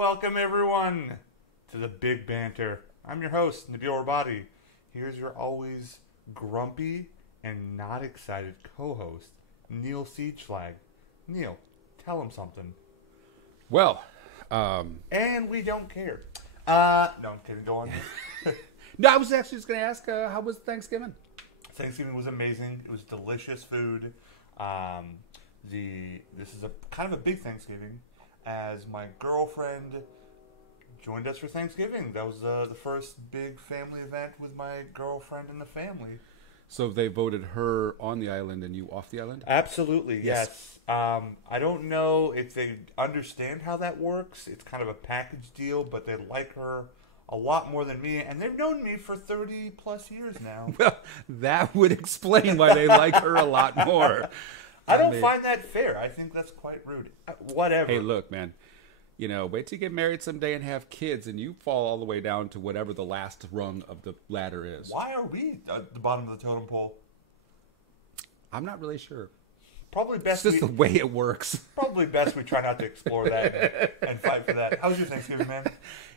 Welcome everyone to the Big Banter. I'm your host, Nabiel. Here's your always grumpy and not excited co-host, Neil Siegeflag. Neil, tell him something. Well, and we don't care. No, I'm kidding. Go on. No, I was actually just going to ask, how was Thanksgiving? Thanksgiving was amazing. It was delicious food. This is a kind of a big Thanksgiving, as my girlfriend joined us for Thanksgiving. That was the first big family event with my girlfriend and the family. So they voted her on the island and you off the island? Absolutely, yes. I don't know if they understand how that works. It's kind of a package deal, but they like her a lot more than me, and they've known me for 30 plus years now. Well, that would explain why they like her a lot more. I don't find that fair. I think that's quite rude. Whatever. Hey, look, man. You know, wait till you get married someday and have kids, and you fall all the way down to whatever the last rung of the ladder is. Why are we at the bottom of the totem pole? I'm not really sure. Probably best. It's just the way it works. Probably best we try not to explore that and fight for that. How was your Thanksgiving, man?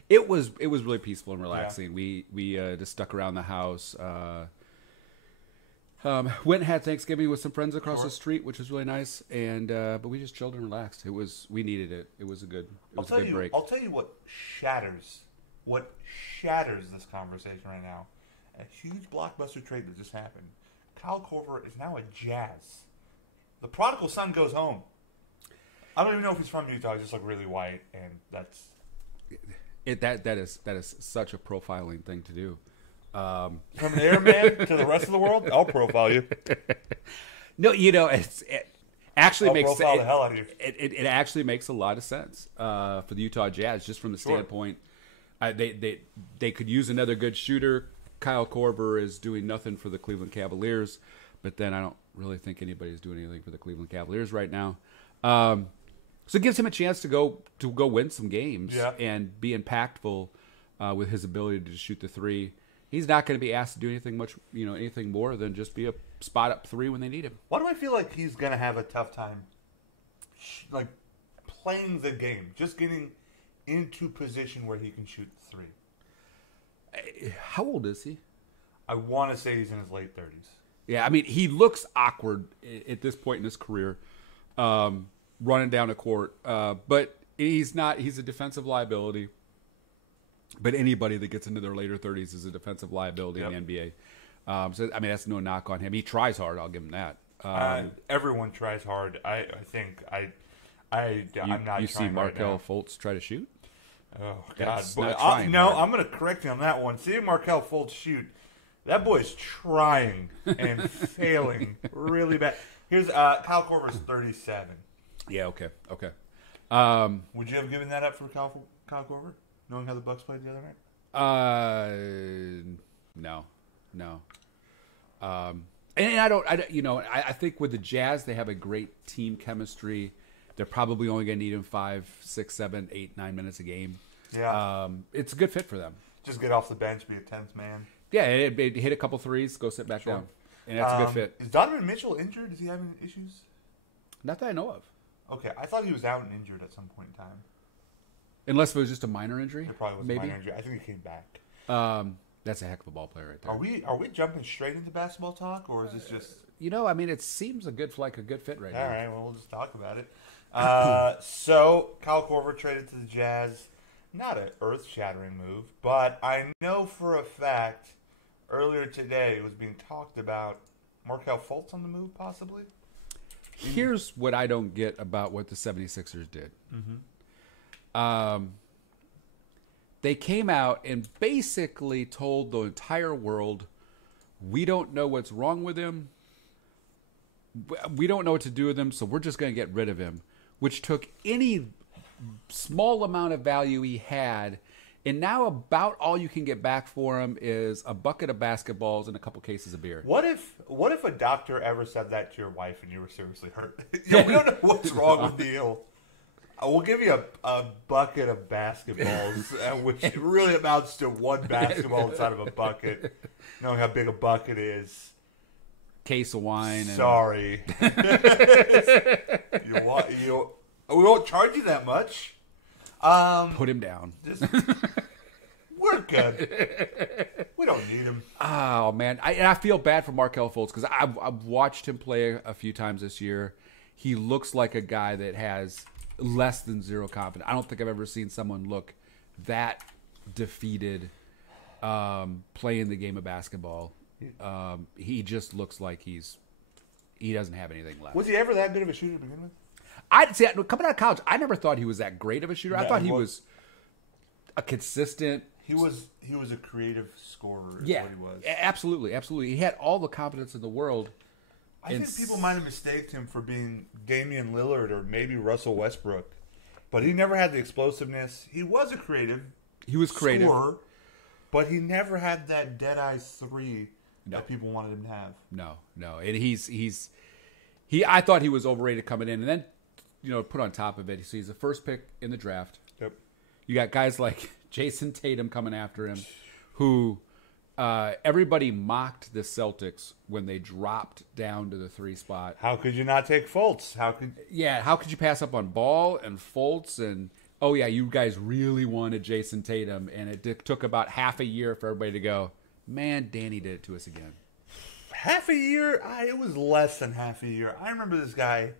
It was really peaceful and relaxing. Yeah. We just stuck around the house. Went and had Thanksgiving with some friends across the street, which was really nice. And but we just chilled and relaxed. We needed it. It was a good break. I'll tell you what shatters this conversation right now. A huge blockbuster trade that just happened. Kyle Korver is now a Jazz. The prodigal son goes home. I don't even know if he's from Utah. He's just like really white, and that's that is such a profiling thing to do. From there, man, to the rest of the world, I'll profile you. No, you know, it actually makes profile the hell out of you. It actually makes a lot of sense for the Utah Jazz, just from the standpoint they could use another good shooter. Kyle Korver is doing nothing for the Cleveland Cavaliers, but then I don't really think anybody's doing anything for the Cleveland Cavaliers right now. So it gives him a chance to go win some games and be impactful with his ability to shoot the three. He's not going to be asked to do anything more than just be a spot up three when they need him. Why do I feel like he's going to have a tough time, like playing the game, just getting into position where he can shoot the three? How old is he? I want to say he's in his late 30s. Yeah, I mean, he looks awkward at this point in his career, running down a court. But he's not. He's a defensive liability. But anybody that gets into their later 30s is a defensive liability in the NBA. So, I mean, that's no knock on him. He tries hard. I'll give him that. Everyone tries hard. I think I'm not. You see Markelle Fultz try to shoot? Oh God! I'm going to correct you on that one. Seeing Markelle Fultz shoot, that boy's trying and failing really bad. Here's Kyle Korver's 37. Yeah. Okay. Would you have given that up for Kyle Korver, knowing how the Bucks played the other night? No. And I think with the Jazz, they have a great team chemistry. They're probably only going to need him 5, 6, 7, 8, 9 minutes a game. Yeah. It's a good fit for them. Just get off the bench, be a 10th man. Yeah, hit a couple threes, go sit back down. And that's a good fit. Is Donovan Mitchell injured? Is he having issues? Not that I know of. Okay, I thought he was out and injured at some point in time. Unless it was just a minor injury. It probably was maybe. a minor injury. I think he came back. That's a heck of a ball player right there. Are we jumping straight into basketball talk, or is this just... I mean, it seems a good fit right now. All right, well, we'll just talk about it. So, Kyle Korver traded to the Jazz. Not an earth-shattering move, but I know for a fact earlier today it was being talked about Markelle Fultz on the move, possibly. Here's what I don't get about what the 76ers did. Mm-hmm. They came out and basically told the entire world, we don't know what's wrong with him. We don't know what to do with him, so we're just going to get rid of him, which took any small amount of value he had, and now about all you can get back for him is a bucket of basketballs and a couple cases of beer. What if a doctor ever said that to your wife and you were seriously hurt? We don't know what's wrong with Neil. We'll give you a bucket of basketballs, which really amounts to one basketball inside of a bucket, knowing how big a bucket is. Case of wine. Sorry. We won't charge you that much. Put him down. We're good. We don't need him. Oh, man. I feel bad for Markelle Fultz because I've watched him play a few times this year. He looks like a guy that has less than zero confidence. I don't think I've ever seen someone look that defeated playing the game of basketball. He just looks like he doesn't have anything left. Was he ever that good of a shooter to begin with? I'd say coming out of college, I never thought he was that great of a shooter. I thought he was a consistent. He was a creative scorer. Is Yeah, what he was. Absolutely. He had all the confidence in the world. I think people might have mistaken him for being Damian Lillard or maybe Russell Westbrook, but he never had the explosiveness. He was a creative. He was creative, scorer, but he never had that dead eye three that people wanted him to have. No, and I thought he was overrated coming in, and then put on top of it, he's the first pick in the draft. Yep. You got guys like Jason Tatum coming after him, who everybody mocked the Celtics when they dropped down to the 3 spot. How could you not take Fultz? How could you pass up on Ball and Fultz and you guys really wanted Jason Tatum, and it took about half a year for everybody to go, man, Danny did it to us again. Half a year? It was less than half a year. I remember this guy.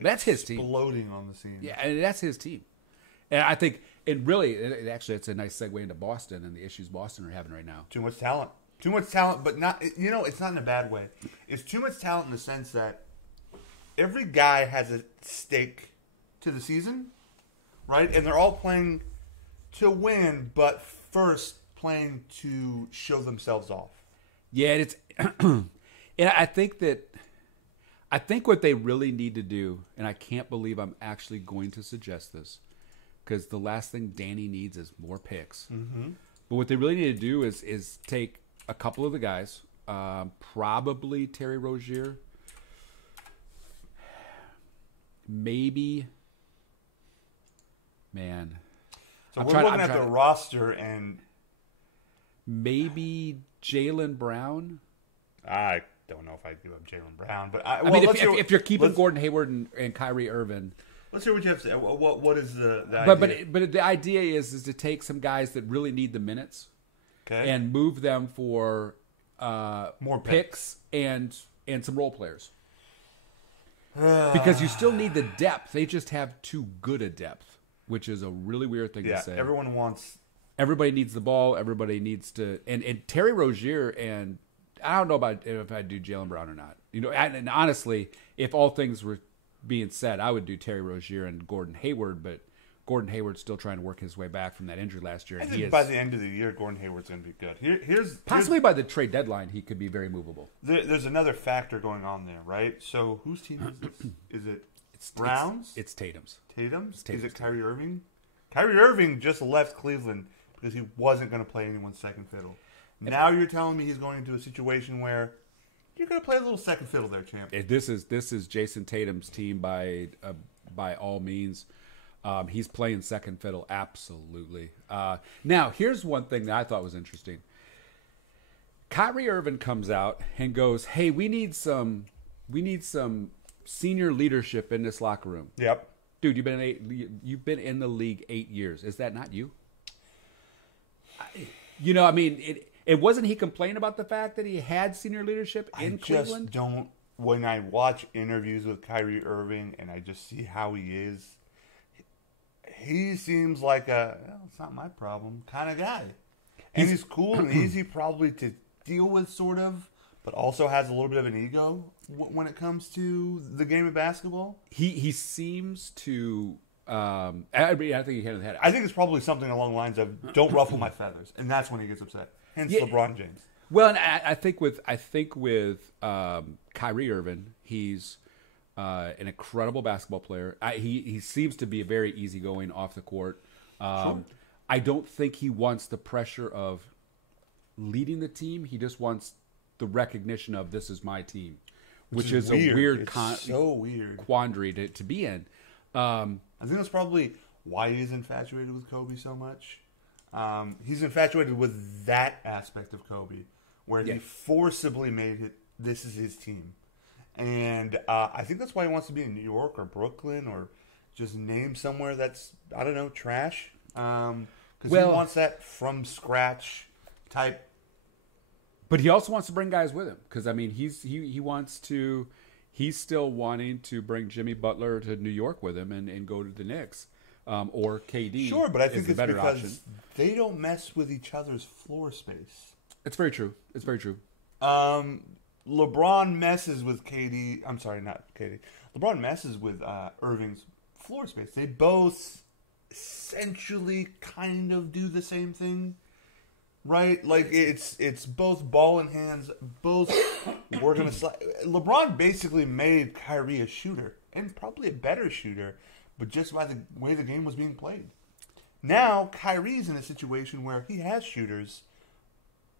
That's his team exploding on the scene. Yeah, and that's his team. And I think it's a nice segue into Boston and the issues Boston are having right now. Too much talent, but not. It's not in a bad way. It's too much talent in the sense that every guy has a stake to the season, right? And they're all playing to win, but first playing to show themselves off. Yeah, it's. And I think what they really need to do, and I can't believe I'm actually going to suggest this, because the last thing Danny needs is more picks. Mm-hmm. But what they really need to do is take a couple of the guys, probably Terry Rozier, maybe, man. So we're looking at the roster and maybe Jaylen Brown. I don't know if I'd give up Jaylen Brown, but if you're keeping Gordon Hayward and Kyrie Irving. Let's hear what you have to say. What is the idea? But the idea is to take some guys that really need the minutes, and move them for more picks and some role players. Because you still need the depth. They just have too good a depth, which is a really weird thing to say. Everybody needs the ball. Everybody needs to. And Terry Rozier and I don't know about if I'd do Jaylen Brown or not. And honestly, if all things were being said, I would do Terry Rozier and Gordon Hayward, but Gordon Hayward's still trying to work his way back from that injury last year. I think by the end of the year, Gordon Hayward's going to be good. Here's by the trade deadline, he could be very movable. There's another factor going on there, right? So whose team is this? Is it Browns? It's Tatum's. Tatum's? Is it Kyrie Irving? Kyrie Irving just left Cleveland because he wasn't going to play anyone's second fiddle. Now you're telling me he's going into a situation where you're going to play a little second fiddle there, champ. This is Jason Tatum's team by all means. He's playing second fiddle, absolutely. Now, here's one thing that I thought was interesting. Kyrie Irving comes out and goes, "Hey, we need some senior leadership in this locker room." Yep, dude, you've been in the league 8 years. Is that not you? It wasn't he complaining about the fact that he had senior leadership in Cleveland? I just don't. When I watch interviews with Kyrie Irving and I just see how he is, he seems like it's not my problem kind of guy. And he's cool and easy probably to deal with, sort of, but also has a little bit of an ego when it comes to the game of basketball. He seems to... I think he hit it head. I think it's probably something along the lines of "Don't ruffle my feathers," and that's when he gets upset. Hence LeBron James. Well, and I think with Kyrie Irving, he's an incredible basketball player. He seems to be very easygoing off the court. Sure. I don't think he wants the pressure of leading the team. He just wants the recognition of this is my team, which is a weird, so weird quandary to be in. I think that's probably why he's infatuated with Kobe so much. He's infatuated with that aspect of Kobe, where he forcibly made it. This is his team, and I think that's why he wants to be in New York or Brooklyn or just name somewhere that's, I don't know, trash. Because he Well- wants that from scratch type. But he also wants to bring guys with him because I mean he wants to. He's still wanting to bring Jimmy Butler to New York with him and go to the Knicks or KD. Sure, but I think is the it's better because option. they don't mess with each other's floor space. It's very true. It's very true. LeBron messes with KD. I'm sorry, not KD. LeBron messes with Irving's floor space. They both essentially kind of do the same thing, right? Like it's both ball in hands, both working a slide. LeBron basically made Kyrie a shooter and probably a better shooter, but just by the way the game was being played. Now Kyrie's in a situation where he has shooters,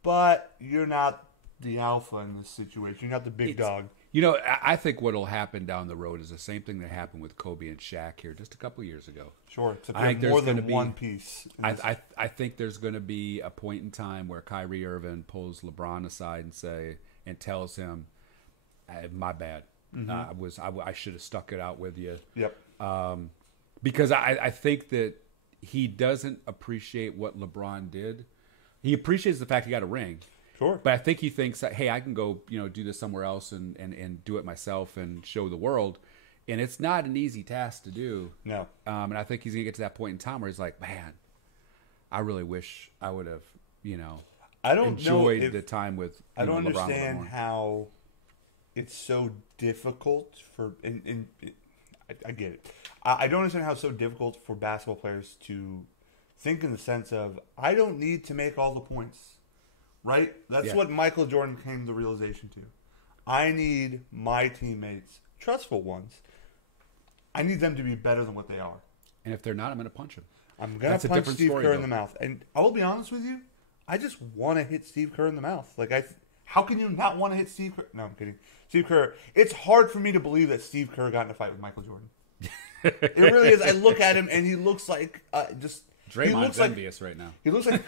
but you're not the alpha in this situation. You're not the big dog. You know, I think what'll happen down the road is the same thing that happened with Kobe and Shaq here just a couple of years ago. Sure, it's I think more there's than gonna be- one piece. I think there's going to be a point in time where Kyrie Irving pulls LeBron aside and tells him, "My bad. I should have stuck it out with you." Yep. Because I think that he doesn't appreciate what LeBron did. He appreciates the fact he got a ring. Sure. But I think he thinks that, hey, I can go, do this somewhere else and do it myself and show the world. And it's not an easy task to do. No. And I think he's going to get to that point in time where he's like, man, I really wish I would have, I don't enjoyed know if, the time with I don't LeBron a little understand more. how it's so difficult for. I get it. I don't understand how it's so difficult for basketball players to think in the sense of I don't need to make all the points, right? That's Yeah. what Michael Jordan came to the realization to. I need my teammates, trustful ones. I need them to be better than what they are. And if they're not, I'm going to punch him. I'm gonna That's a punch different Steve story, Kerr though. in the mouth, and I will be honest with you. I just want to hit Steve Kerr in the mouth. How can you not want to hit Steve Kerr? No, I'm kidding. Steve Kerr. It's hard for me to believe that Steve Kerr got in a fight with Michael Jordan. It really is. I look at him, and he looks like just. He Draymond's looks like envious right now. he looks like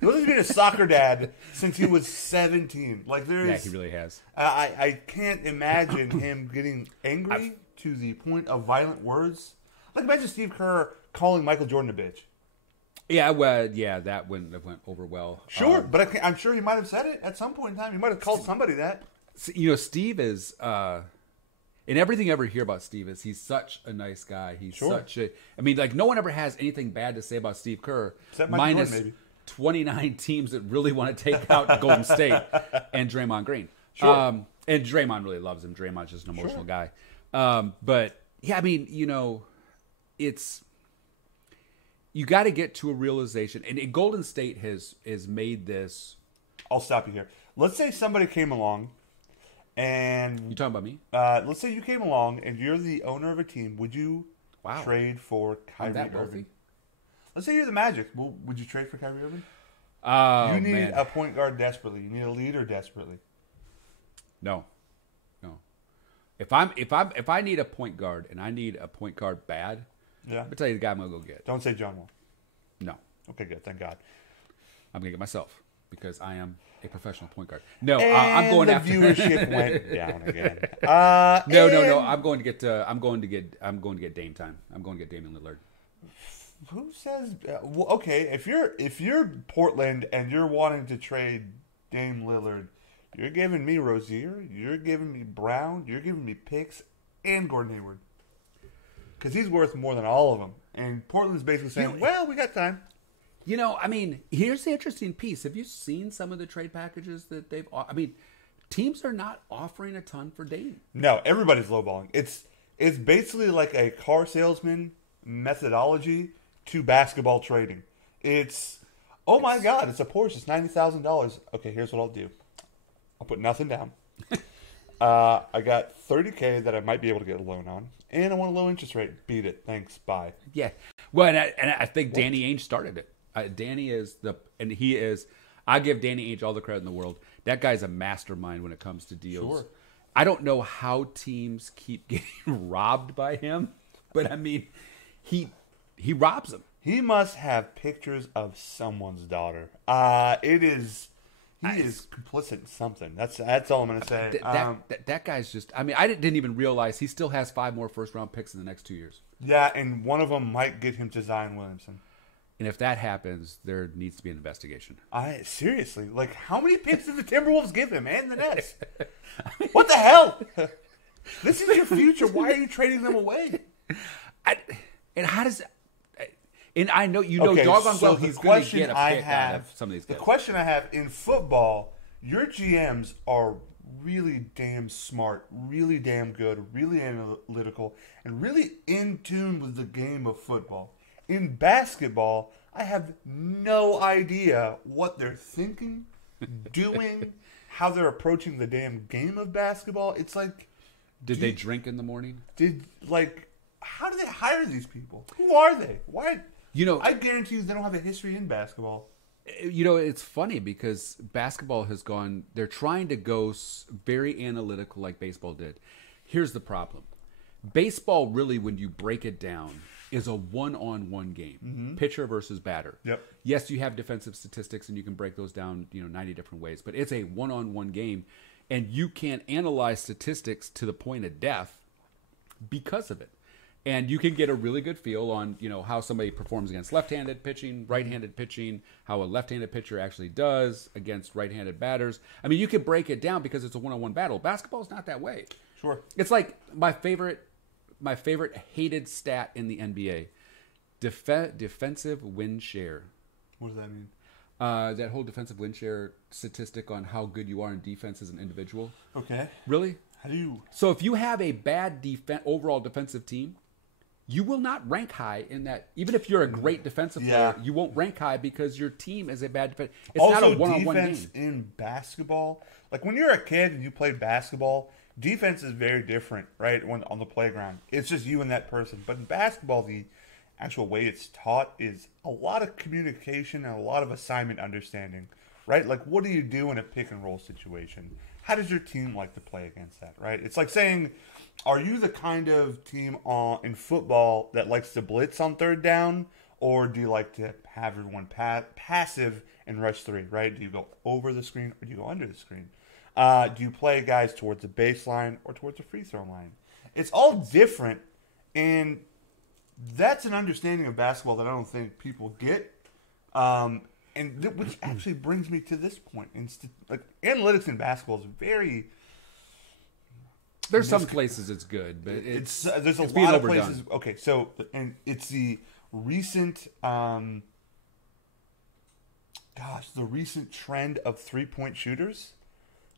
he's been a soccer dad since he was 17. Like there's. Yeah, he really has. I can't imagine him getting angry to the point of violent words. Like imagine Steve Kerr calling Michael Jordan a bitch. Yeah, well, that went over well. Sure, but I'm sure he might have said it at some point in time. He might have called somebody that. Steve is, and everything you ever hear about Steve is he's such a nice guy. He's Sure. such a, I mean, like no one ever has anything bad to say about Steve Kerr, Except Michael minus Jordan, maybe. 29 teams that really want to take out Golden State and Draymond Green. Sure. And Draymond really loves him. Draymond's just an emotional Sure. guy. But yeah, I mean, it's. You got to get to a realization, and Golden State has made this. I'll stop you here. Let's say somebody came along, and You talking about me? let's say you came along and you're the owner of a team. Would you Wow. trade for Kyrie I'm that Irving? wealthy? Let's say you're the Magic. Well, would you trade for Kyrie Irving? Oh, You need man. a point guard desperately. You need a leader desperately. No. If I need a point guard and I need a point guard bad, Yeah. I'm gonna tell you the guy I'm gonna go get. Don't say John Wall. No, Okay, good. Thank God. I'm gonna get myself because I am a professional point guard. No, I'm going the after viewership went down again. No. and I'm going to get Dame time. I'm going to get Damian Lillard. Who says? Well, okay, if you're Portland and you're wanting to trade Dame Lillard, you're giving me Rozier, you're giving me Brown, you're giving me picks, and Gordon Hayward, because he's worth more than all of them. And Portland's basically saying, "Well, we got time." I mean, here's the interesting piece. Have you seen some of the trade packages that they've? I mean, teams are not offering a ton for Dame. No, everybody's lowballing. It's basically like a car salesman methodology to basketball trading. It's my God, it's a Porsche. It's $90,000. Okay, here's what I'll do. I'll put nothing down. I got $30K that I might be able to get a loan on, and I want a low interest rate. Beat it. Thanks. Bye. Yeah. Well, and I think Danny Ainge started it. Danny is he is. I give Danny Ainge all the credit in the world. That guy's a mastermind when it comes to deals. Sure. I don't know how teams keep getting robbed by him, but I mean, he robs them. He must have pictures of someone's daughter. He is complicit in something. That's all I'm going to say. That guy's just. I mean, I didn't even realize he still has 5 more first round picks in the next 2 years. Yeah, and one of them might get him to Zion Williamson. And if that happens, there needs to be an investigation. Seriously, like, how many picks did the Timberwolves give him and the Nets? What the hell? This is your future. Why are you trading them away? And how does... And I know, doggone well, he's going to get a pick out of some of these guys. The question I have, in football, your GMs are really damn smart, really damn good, really analytical, and really in tune with the game of football. In basketball, I have no idea what they're thinking, doing, how they're approaching the damn game of basketball. It's like... Did they drink in the morning? How do they hire these people? Who are they? Why? I guarantee you they don't have a history in basketball. It's funny because basketball has gone... They're trying to go very analytical like baseball did. Here's the problem. Baseball, really, when you break it down, is a one-on-one game. Pitcher versus batter. Yep. Yes, you have defensive statistics, and you can break those down 90 different ways. But it's a one-on-one game, and you can't analyze statistics to the point of death because of it. And you can get a really good feel on, how somebody performs against left-handed pitching, right-handed pitching, how a left-handed pitcher actually does against right-handed batters. I mean, you can break it down because it's a one-on-one battle. Basketball is not that way. Sure. It's like my favorite hated stat in the NBA, defensive win share. What does that mean? That whole defensive win share statistic on how good you are in defense as an individual. Okay. Really? How do you... So if you have a bad overall defensive team, you will not rank high in that. Even if you're a great defensive player, you won't rank high because your team is a bad defense. It's also, not a one-on-one defense game. In basketball, like when you're a kid and you played basketball, defense is very different, right? When on the playground, it's just you and that person. But in basketball, the actual way it's taught is a lot of communication and a lot of assignment understanding, right? Like, what do you do in a pick and roll situation? How does your team like to play against that, right? It's like saying, are you the kind of team in football that likes to blitz on third down, or do you like to have everyone passive and rush three, right? Do you go over the screen or do you go under the screen? Do you play guys towards the baseline or towards the free throw line? It's all different, and that's an understanding of basketball that I don't think people get. Which actually brings me to this point. Analytics in basketball is very... There's some places it's good, but there's a lot of places. Okay, so and it's the recent, the recent trend of 3-point shooters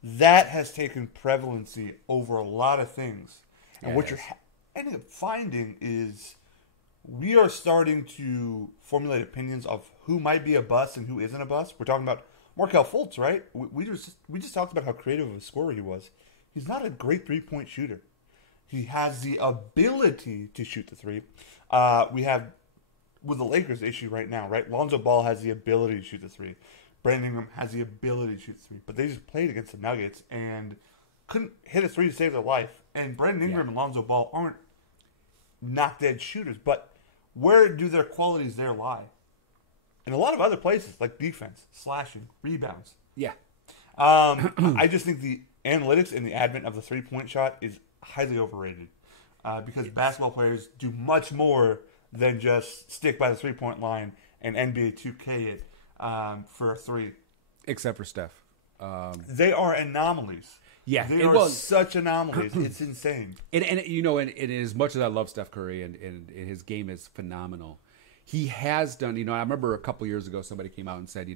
that has taken prevalency over a lot of things. And what you're ending up finding is we are starting to formulate opinions of who might be a bust and who isn't a bust. We're talking about Markelle Fultz, right? We just talked about how creative of a scorer he was. He's not a great 3-point shooter. He has the ability to shoot the three. We have, with the Lakers issue right now, right? Lonzo Ball has the ability to shoot the three. Brandon Ingram has the ability to shoot the three. But they just played against the Nuggets and couldn't hit a three to save their life. And Brandon Ingram and Lonzo Ball aren't not-dead shooters. But where do their qualities there lie? In a lot of other places, like defense, slashing, rebounds. Yeah. I just think the analytics and the advent of the 3-point shot is highly overrated because basketball players do much more than just stick by the 3-point line and NBA 2K it for a three. Except for Steph. They are anomalies. Yeah. They are such anomalies. It's insane. And as much as I love Steph Curry and his game is phenomenal, he has done, I remember a couple years ago somebody came out and said,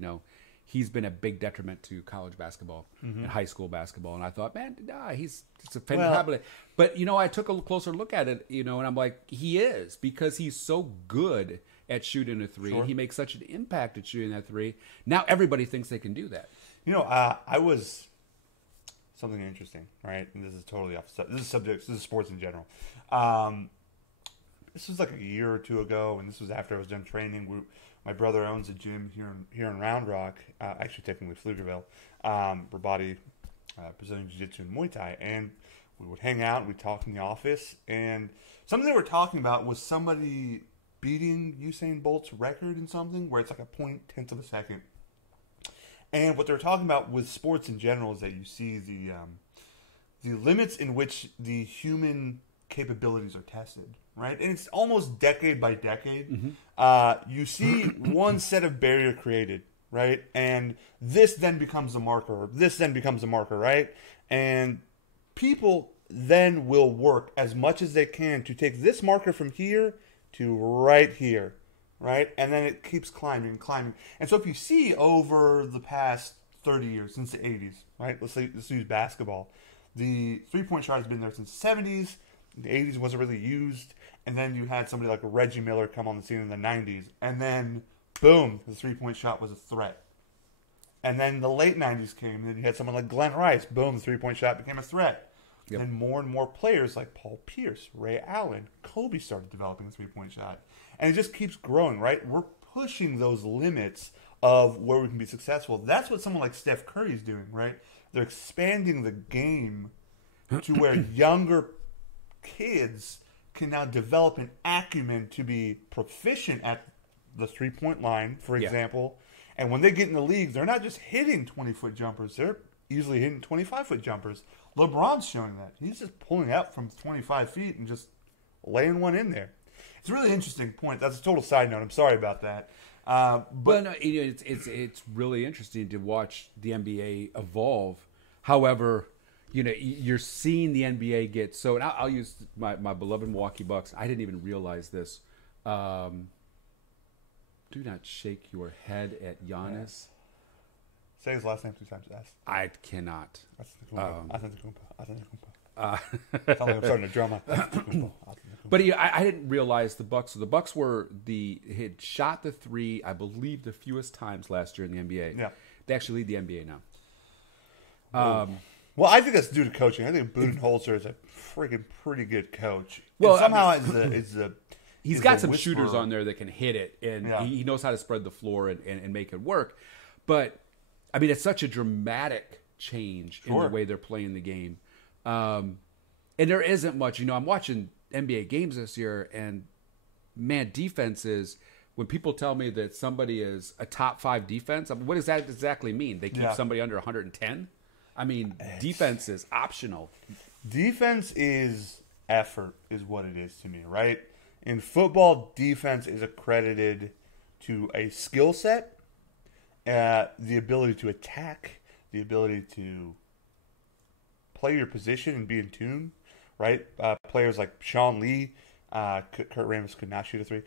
he's been a big detriment to college basketball and high school basketball. And I thought, man, he's a fantastic. But, I took a closer look at it, and I'm like, he is, because he's so good at shooting a three. Sure. He makes such an impact at shooting that three. Now everybody thinks they can do that. I was something interesting, right? And this is totally off. This is sports in general. This was like a year or two ago, and this was after I was done training. My brother owns a gym here in Round Rock, actually technically Pflugerville, Bravati, Brazilian Jiu-Jitsu and Muay Thai. And we would hang out, we'd talk in the office, and something they were talking about was somebody beating Usain Bolt's record in something where it's like a 0.1 of a second. And what they're talking about with sports in general is that you see the limits in which the human capabilities are tested, right? And it's almost decade by decade. You see one set of barrier created, right? And this then becomes a marker, or this then becomes a marker, right? And people then will work as much as they can to take this marker from here to right here, right? And then it keeps climbing and climbing. And so if you see over the past 30 years, since the 80s, right? Let's use basketball. The three-point shot has been there since the 70s. The 80s wasn't really used. And then you had somebody like Reggie Miller come on the scene in the 90s. And then, boom, the three-point shot was a threat. And then the late 90s came, and then you had someone like Glenn Rice. Boom, the three-point shot became a threat. Yep. And more players like Paul Pierce, Ray Allen, Kobe started developing the three-point shot. And it just keeps growing, right? We're pushing those limits of where we can be successful. That's what someone like Steph Curry is doing, right? They're expanding the game to where younger kids can now develop an acumen to be proficient at the three-point line, for example. And when they get in the league, they're not just hitting 20-foot jumpers. They're easily hitting 25-foot jumpers. LeBron's showing that. He's just pulling out from 25 feet and just laying one in there. It's a really interesting point. That's a total side note. I'm sorry about that. But no, it's really interesting to watch the NBA evolve. However, you're seeing the NBA get so. And I'll use my beloved Milwaukee Bucks. I didn't even realize this. Do not shake your head at Giannis. Say his last name 2 times fast. I cannot. Sounds like I'm starting to drum up. But I didn't realize the Bucks. So the Bucks had shot the three, I believe, the fewest times last year in the NBA. Yeah, they actually lead the NBA now. Well, I think that's due to coaching. I think Budenholzer is a freaking pretty good coach. Well, and somehow he's got some shooters on there that can hit it, and he knows how to spread the floor and make it work. But I mean, it's such a dramatic change in the way they're playing the game. And there isn't much, I'm watching NBA games this year, and man, defenses, when people tell me that somebody is a top 5 defense, what does that exactly mean? They keep somebody under 110? I mean, defense is optional. Defense is effort, is what it is to me, right? In football, defense is accredited to a skill set, the ability to attack, the ability to play your position and be in tune, right? Players like Sean Lee, Kurt Rambis could not shoot a three.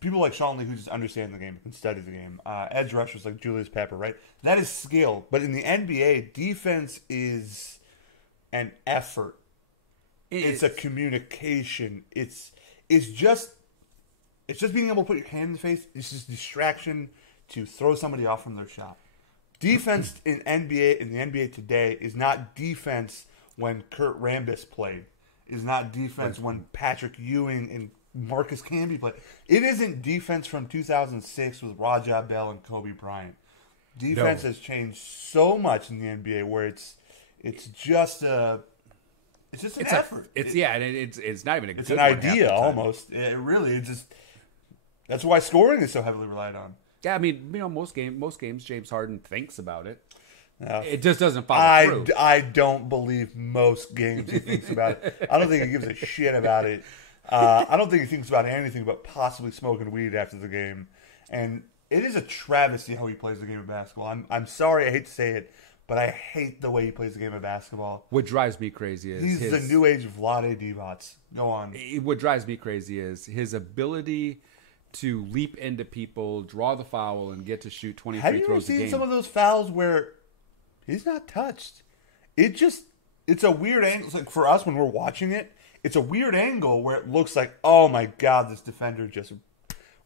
People like Sean Lee who just understand the game, can study the game. Edge rushers like Julius Pepper, right? That is skill. But in the NBA, defense is an effort. It's a communication. It's just being able to put your hand in the face. It's just distraction to throw somebody off from their shot. Defense in the NBA today is not defense when Kurt Rambis played. Is not defense when Patrick Ewing and Marcus Camby played. It isn't defense from 2006 with Raja Bell and Kobe Bryant. Defense has changed so much in the NBA where it's just an effort. It's not even a it's good an idea almost. It really that's why scoring is so heavily relied on. Yeah, I mean, most games, James Harden thinks about it. It just doesn't follow through. I don't believe most games he thinks about it. I don't think he gives a shit about it. I don't think he thinks about anything but possibly smoking weed after the game. And it is a travesty how he plays the game of basketball. I'm sorry, I hate to say it, but I hate the way he plays the game of basketball. What drives me crazy is he's the new age Vlade Divac. Go on. What drives me crazy is his ability to leap into people, draw the foul, and get to shoot 23 throws a game. Have you ever seen some of those fouls where he's not touched? It's a weird angle. It's like for us when we're watching it, it's a weird angle where it looks like, oh my God, this defender just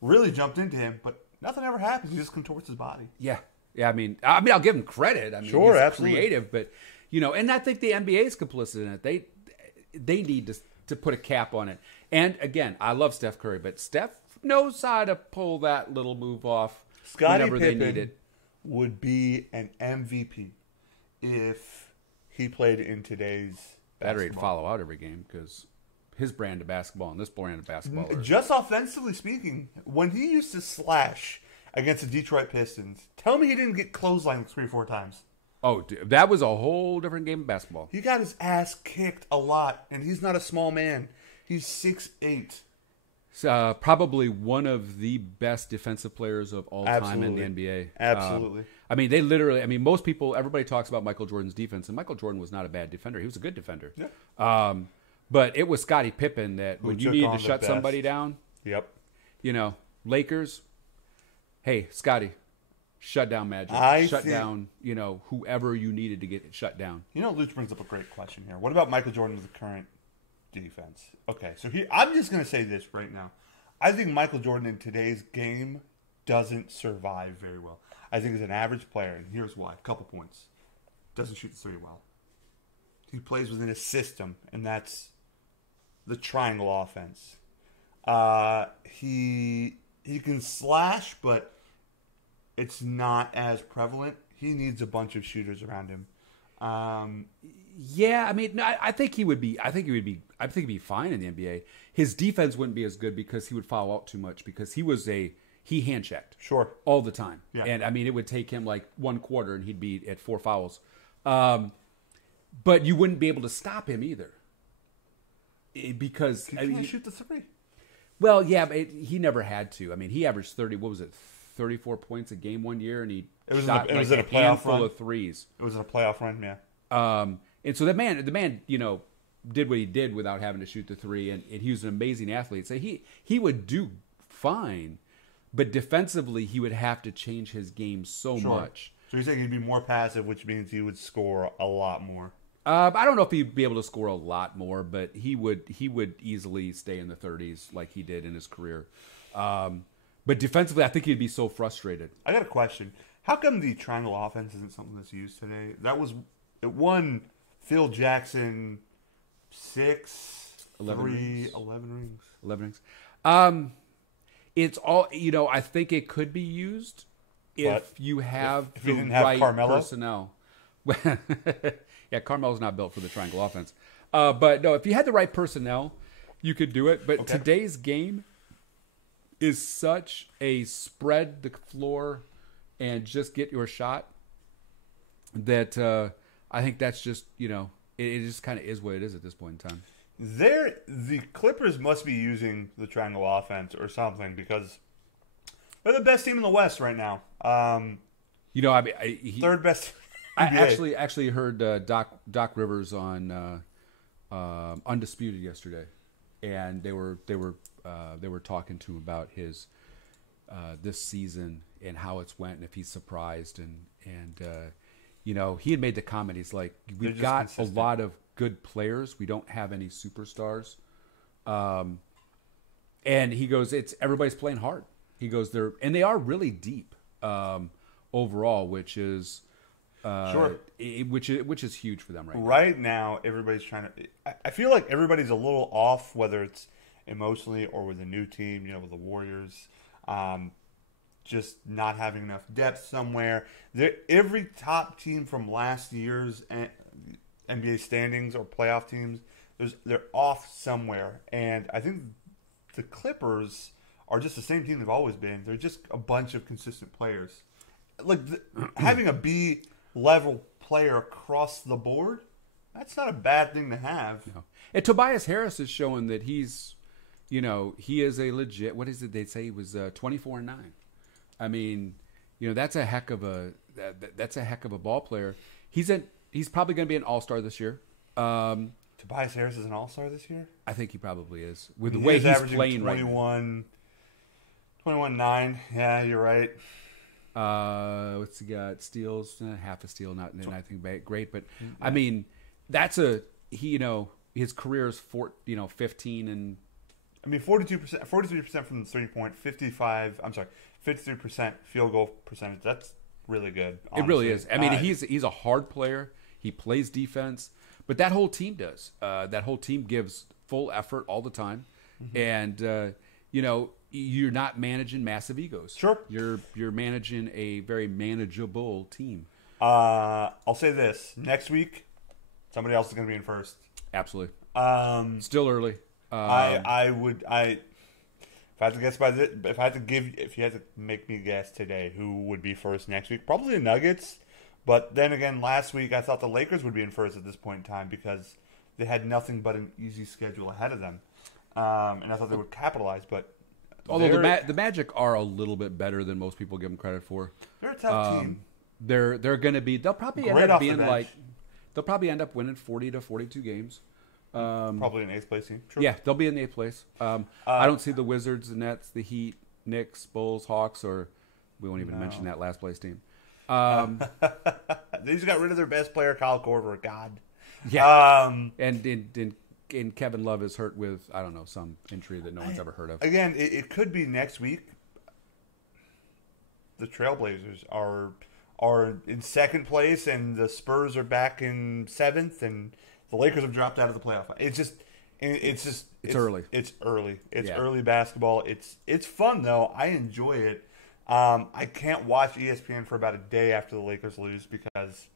really jumped into him, but nothing ever happens. He just contorts his body. Yeah. I mean, I'll give him credit. I mean, sure, he's absolutely creative, but and I think the NBA is complicit in it. They need to put a cap on it. And again, I love Steph Curry, but Steph knows how to pull that little move off whenever they need it. Would be an MVP if he played in today's better he'd follow out every game because his brand of basketball and this brand of basketball just offensively speaking, when he used to slash against the Detroit Pistons, tell me he didn't get clotheslined 3 or 4 times. Oh, dude, that was a whole different game of basketball. He got his ass kicked a lot, and he's not a small man. He's 6'8". Probably one of the best defensive players of all time in the NBA. Absolutely. I mean, they literally. I mean, most people, everybody talks about Michael Jordan's defense, and Michael Jordan was not a bad defender. He was a good defender. Yeah. But it was Scottie Pippen that when you need to shut somebody down. Yep. You know, Lakers. Hey, Scottie, shut down Magic. Shut down. You know, whoever you needed to get shut down. You know, Luch brings up a great question here. What about Michael Jordan with the current defense? Okay, so I'm just going to say this right now. I think Michael Jordan in today's game doesn't survive very well. I think he's an average player, and here's why. A couple points. Doesn't shoot the three well. He plays within a system, and that's the triangle offense. He can slash, but it's not as prevalent. He needs a bunch of shooters around him. Yeah, I mean, I think he would be. I think he'd be fine in the NBA. His defense wouldn't be as good because he would foul out too much because he hand checked all the time. Yeah. And I mean, it would take him like one quarter and he'd be at 4 fouls. But you wouldn't be able to stop him either because he can't shoot the three. Well, yeah, but he never had to. I mean, he averaged 34 points a game one year, and he shot like a handful of threes. It was in a playoff run, yeah. And so the man, you know, did what he did without having to shoot the three, and he was an amazing athlete. So he would do fine, but defensively he would have to change his game so much. So you're saying he'd be more passive, which means he would score a lot more. I don't know if he'd be able to score a lot more, but he would easily stay in the 30s like he did in his career. But defensively, I think he'd be so frustrated. I got a question. How come the triangle offense isn't something that's used today? It won Phil Jackson 11 rings. 11 rings. It's all, you know, I think it could be used if you have if the you didn't have right Carmelo? personnel. Yeah, Carmelo's not built for the triangle offense. But no, if you had the right personnel, you could do it. But today's game is such a spread the floor and just get your shot that I think that's just, you know, it just kind of is what it is at this point in time. The Clippers must be using the triangle offense or something because they're the best team in the West right now. You know, I mean, third best. I actually heard Doc Rivers on Undisputed yesterday, and they were talking to him about his this season and how it's went and if he's surprised and you know, he had made the comment, he's like, we've got consistent. A lot of good players, we don't have any superstars, and he goes, everybody's playing hard. He goes, they are really deep overall, which is. Which is huge for them right now. Right now, everybody's trying to. I feel like everybody's a little off, whether it's emotionally or with a new team. You know, with the Warriors, just not having enough depth somewhere. Every top team from last year's NBA standings or playoff teams, they're off somewhere, and I think the Clippers are just the same team they've always been. They're just a bunch of consistent players. Like having a B level player across the board, that's not a bad thing to have. No. And Tobias Harris is showing that he's, you know, he is a legit, what is it they say he was 24-9. I mean, you know, that's a heck of a ball player. He's probably going to be an all-star this year. Tobias Harris is an all-star this year? I think he probably is. With the way he's playing 21, 21-9. Yeah, you're right. What's he got? Steals, half a steal, not anything great, but I mean, that's you know, his career is 15 and. I mean, 43% from the 3-point, 53% field goal percentage. That's really good. Honestly. It really is. I mean, he's a hard player. He plays defense, but that whole team does. That whole team gives full effort all the time, and you know. You're not managing massive egos. Sure. You're managing a very manageable team. I'll say this. Next week, somebody else is going to be in first. Absolutely. Still early. If I had to guess if you had to make me guess today who would be first next week, probably the Nuggets, But then again, last week I thought the Lakers would be in first at this point in time because they had nothing but an easy schedule ahead of them, and I thought they would capitalize. But although the Magic are a little bit better than most people give them credit for, they're a tough team. They're going to be. They'll probably end up being like. They'll probably end up winning 40 to 42 games. Probably an 8th place team. True. Yeah, they'll be in the 8th place. I don't see the Wizards, the Nets, the Heat, Knicks, Bulls, Hawks, or we won't even mention that last place team. They just got rid of their best player, Kyle Korver. God. Yeah. And Kevin Love is hurt with, I don't know, some injury that no one's ever heard of. Again, it could be next week. The Trailblazers are in 2nd place, and the Spurs are back in 7th, and the Lakers have dropped out of the playoff. It's early. It's early. It's early basketball. It's fun though. I enjoy it. I can't watch ESPN for about a day after the Lakers lose because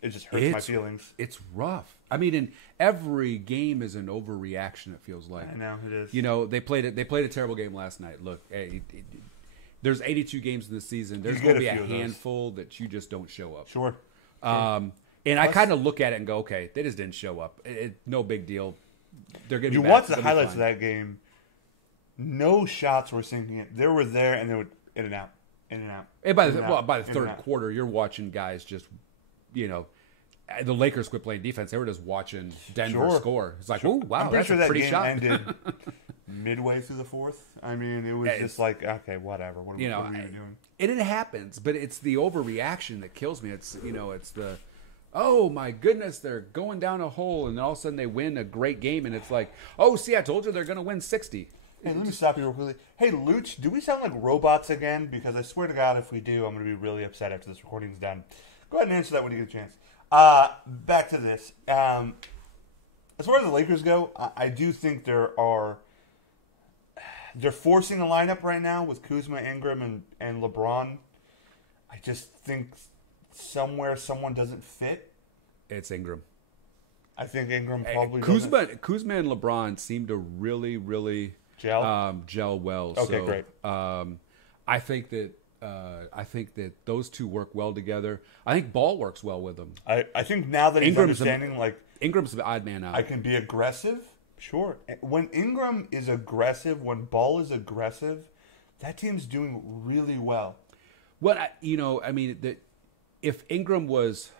it just hurts my feelings. It's rough. I mean, in every game is an overreaction. It feels like. I know it is. You know, they played a terrible game last night. Look, there's 82 games in the season. There's going to be a handful that you just don't show up. Sure. And I kind of look at it and go, okay, they just didn't show up. No big deal. They're going to be. You watch the highlights of that game. No shots were sinking it. They were there, and they would in and out, in and out. And by the third quarter, you're watching guys just, you know, the Lakers quit playing defense. They were just watching Denver score. It's like, oh wow, that's a pretty shot. Ended midway through the 4th. I mean, it was just like, okay, whatever. What are you doing? And it happens, but it's the overreaction that kills me. It's it's the, oh my goodness, they're going down a hole, and then all of a sudden they win a great game, and it's like, oh, see, I told you they're going to win 60. Hey, let me stop you real quickly. Hey, Luch, do we sound like robots again? Because I swear to God, if we do, I'm going to be really upset after this recording's done. Go ahead and answer that when you get a chance. Back to this. As far as the Lakers go, I do think they're forcing a lineup right now with Kuzma, Ingram, and LeBron. I just think somewhere someone doesn't fit. It's Ingram. I think Ingram probably Kuzma and LeBron seem to really, really gel well. Okay, so, great. I think that those two work well together. I think Ball works well with them. I think now that he's understanding, Ingram's the odd man out. I can be aggressive. Sure. When Ingram is aggressive, when Ball is aggressive, that team's doing really well. If Ingram was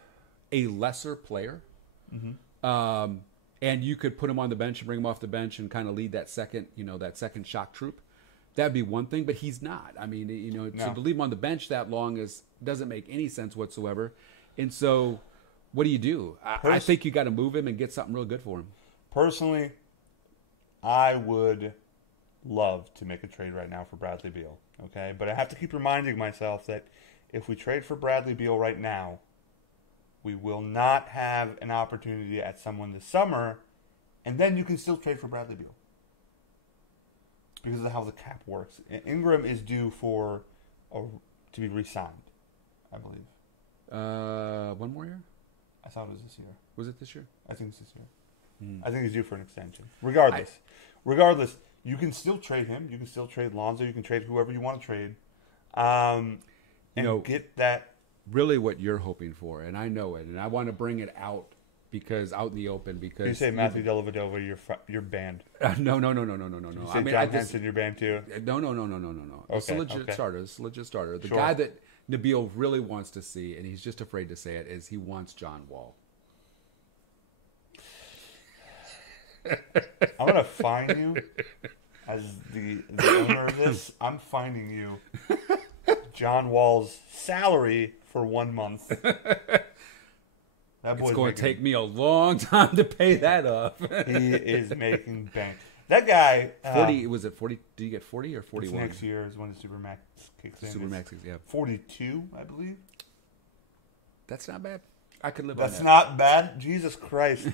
a lesser player, and you could put him on the bench and bring him off the bench and kind of lead that second shock troop, that'd be one thing. But he's not. I mean, so to leave him on the bench that long doesn't make any sense whatsoever. And so, what do? I think you got to move him and get something real good for him. Personally, I would love to make a trade right now for Bradley Beal, okay? But I have to keep reminding myself that if we trade for Bradley Beal right now, we will not have an opportunity at someone this summer, and then you can still trade for Bradley Beal because of how the cap works. Ingram is due to be re-signed, I believe. One more year? I thought it was this year. Was it this year? I think it's this year. I think he's due for an extension. Regardless, you can still trade him. You can still trade Lonzo. You can trade whoever you want to trade, and get that. Really, what you're hoping for, and I know it, and I want to bring it out out in the open because you say Matthew Dellavedova, you're banned. No. You say John Henson, you're banned too. No. Okay, it's a legit starter. It's a legit starter. The guy that Nabiel really wants to see, and he's just afraid to say it, is he wants John Wall. I'm gonna fine you as the owner of this. I'm fining you John Wall's salary for 1 month. It's going to take me a long time to pay that off. He is making bank. That guy 40 was it 40? Did you get 40 or 41? Next year is when the Supermax kicks in. Supermax, yeah. 42, I believe. That's not bad. I could live on that. That's not bad. Jesus Christ.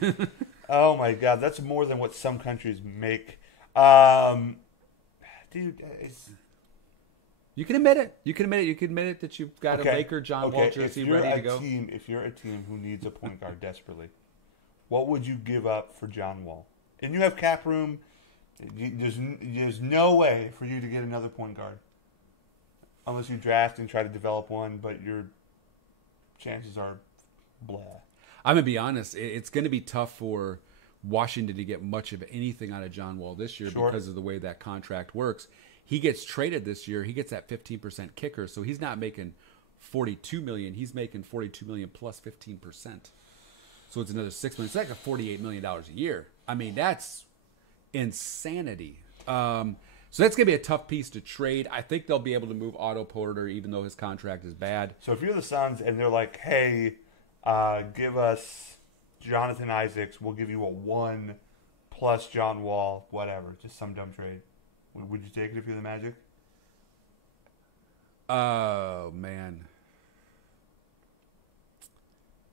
Oh my God, that's more than what some countries make. Dude, you can admit it. You can admit it that you've got a Laker John Wall jersey ready to go. If you're a team who needs a point guard desperately, what would you give up for John Wall? And you have cap room. There's no way for you to get another point guard unless you draft and try to develop one, but your chances are blah. I'm gonna be honest. It's gonna be tough for Washington to get much of anything out of John Wall this year Sure. because of the way that contract works. He gets traded this year. He gets that 15% kicker, so he's not making $42 million. He's making $42 million plus 15%. So it's another $6 million. It's like a $48 million a year. I mean, that's insanity. So that's going to be a tough piece to trade. I think they'll be able to move Otto Porter, even though his contract is bad. So if you're the Suns and they're like, hey, give us Jonathan Isaacs, we'll give you a 1 plus John Wall, whatever, just some dumb trade. Would you take it if you're the Magic? Oh, man.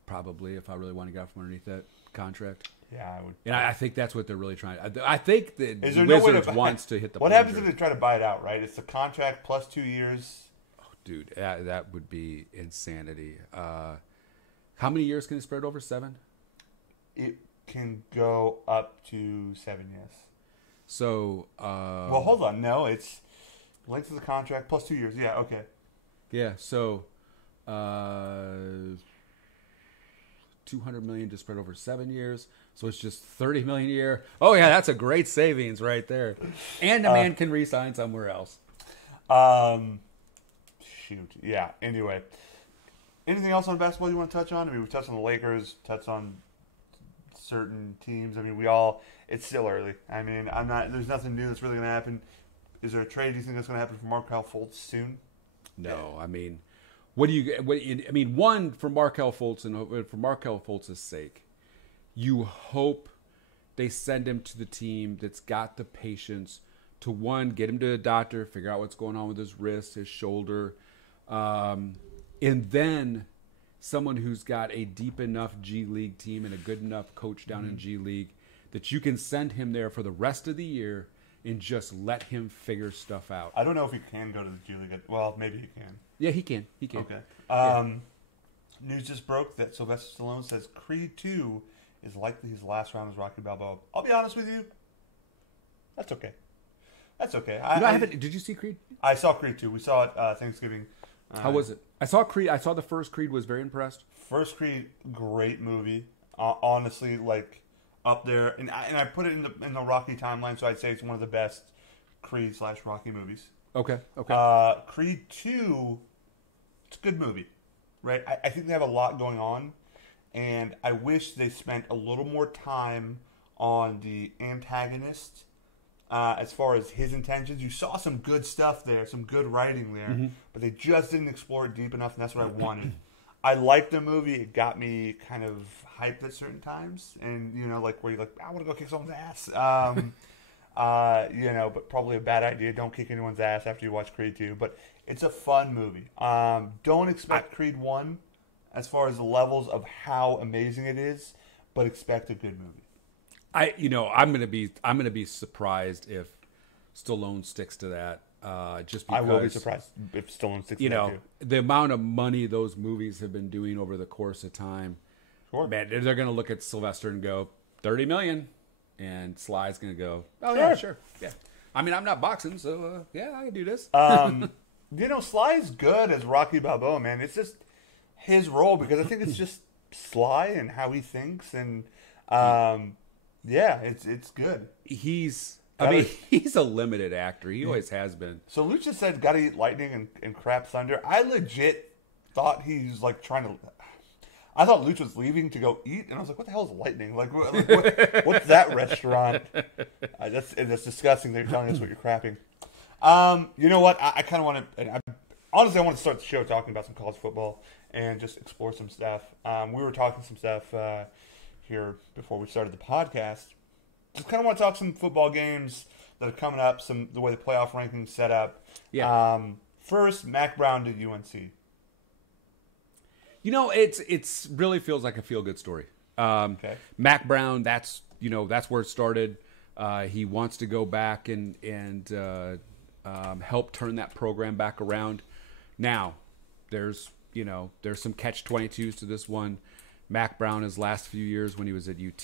Probably, if I really want to get out from underneath that contract. Yeah, I would. And I think that's what they're really trying. I think the Is there no way Wizards to wants to hit the What plunger. happens if they try to buy it out, right? It's the contract plus 2 years. Oh, dude, that would be insanity. How many years can it spread over? 7? It can go up to 7 years. So, Well, hold on. No, it's length of the contract plus 2 years. Yeah, okay. yeah, so $200 million to spread over 7 years. So it's just $30 million a year. Oh yeah, that's a great savings right there. And the man can re-sign somewhere else. Shoot. Yeah. Anyway, anything else on basketball you want to touch on? I mean, we touched on the Lakers, touched on certain teams. I mean, it's still early. I mean, there's nothing new that's really going to happen. Is there a trade you think that's going to happen for Markelle Fultz soon? No, I mean, one, for Markelle Fultz and for Markelle Fultz's sake, you hope they send him to the team that's got the patience to, one, get him to the doctor, figure out what's going on with his wrist, his shoulder, and then someone who's got a deep enough G League team and a good enough coach down in G League that you can send him there for the rest of the year and just let him figure stuff out. I don't know if he can go to the G League. Well, maybe he can. Yeah, he can. Okay. News just broke that Sylvester Stallone says Creed 2 is likely his last round as Rocky Balboa. I'll be honest with you. That's okay. Did you see Creed? I saw Creed 2. We saw it Thanksgiving. How was it? I saw Creed. I saw the first Creed. Was very impressed. First Creed, great movie. Honestly, like up there, and I put it in the Rocky timeline, so I'd say it's one of the best Creed/Rocky movies. Okay. Creed 2, it's a good movie, right? I think they have a lot going on, and I wish they spent a little more time on the antagonist as far as his intentions. You saw some good stuff there, some good writing there, but they just didn't explore it deep enough, and that's what I wanted. I liked the movie. It got me kind of hyped at certain times, and like where you're like, I want to go kick someone's ass. But probably a bad idea. Don't kick anyone's ass after you watch Creed 2. But it's a fun movie. Don't expect Creed 1 as far as the levels of how amazing it is, but expect a good movie. I'm gonna be surprised if Stallone sticks to that. Just because I will be surprised if Stallone sticks to that too. The amount of money those movies have been doing over the course of time. Sure. Man, they're gonna look at Sylvester and go $30 million, and Sly's gonna go, oh yeah, sure, yeah. I mean, I'm not boxing, so yeah, I can do this. Sly's good as Rocky Balboa, man. It's just his role because I think it's just Sly and how he thinks, and yeah, it's good. He's a limited actor. He always has been. So Lucha said, "Gotta eat lightning and crap thunder." I legit thought he's like trying to. I thought Lucha was leaving to go eat, and I was like, "What the hell is lightning? Like, what's that restaurant?" That's disgusting. They're telling us what you're crapping. You know what? I kind of want to. Honestly, I want to start the show talking about some college football and just explore some stuff. We were talking some stuff here before we started the podcast. Just kind of want to talk some football games that are coming up, the way the playoff rankings set up. Yeah. First, Mac Brown to UNC. It's really feels like a feel good story. Okay. Mac Brown, that's where it started. He wants to go back and help turn that program back around. Now, there's some catch-22s to this one. Mac Brown, his last few years when he was at UT,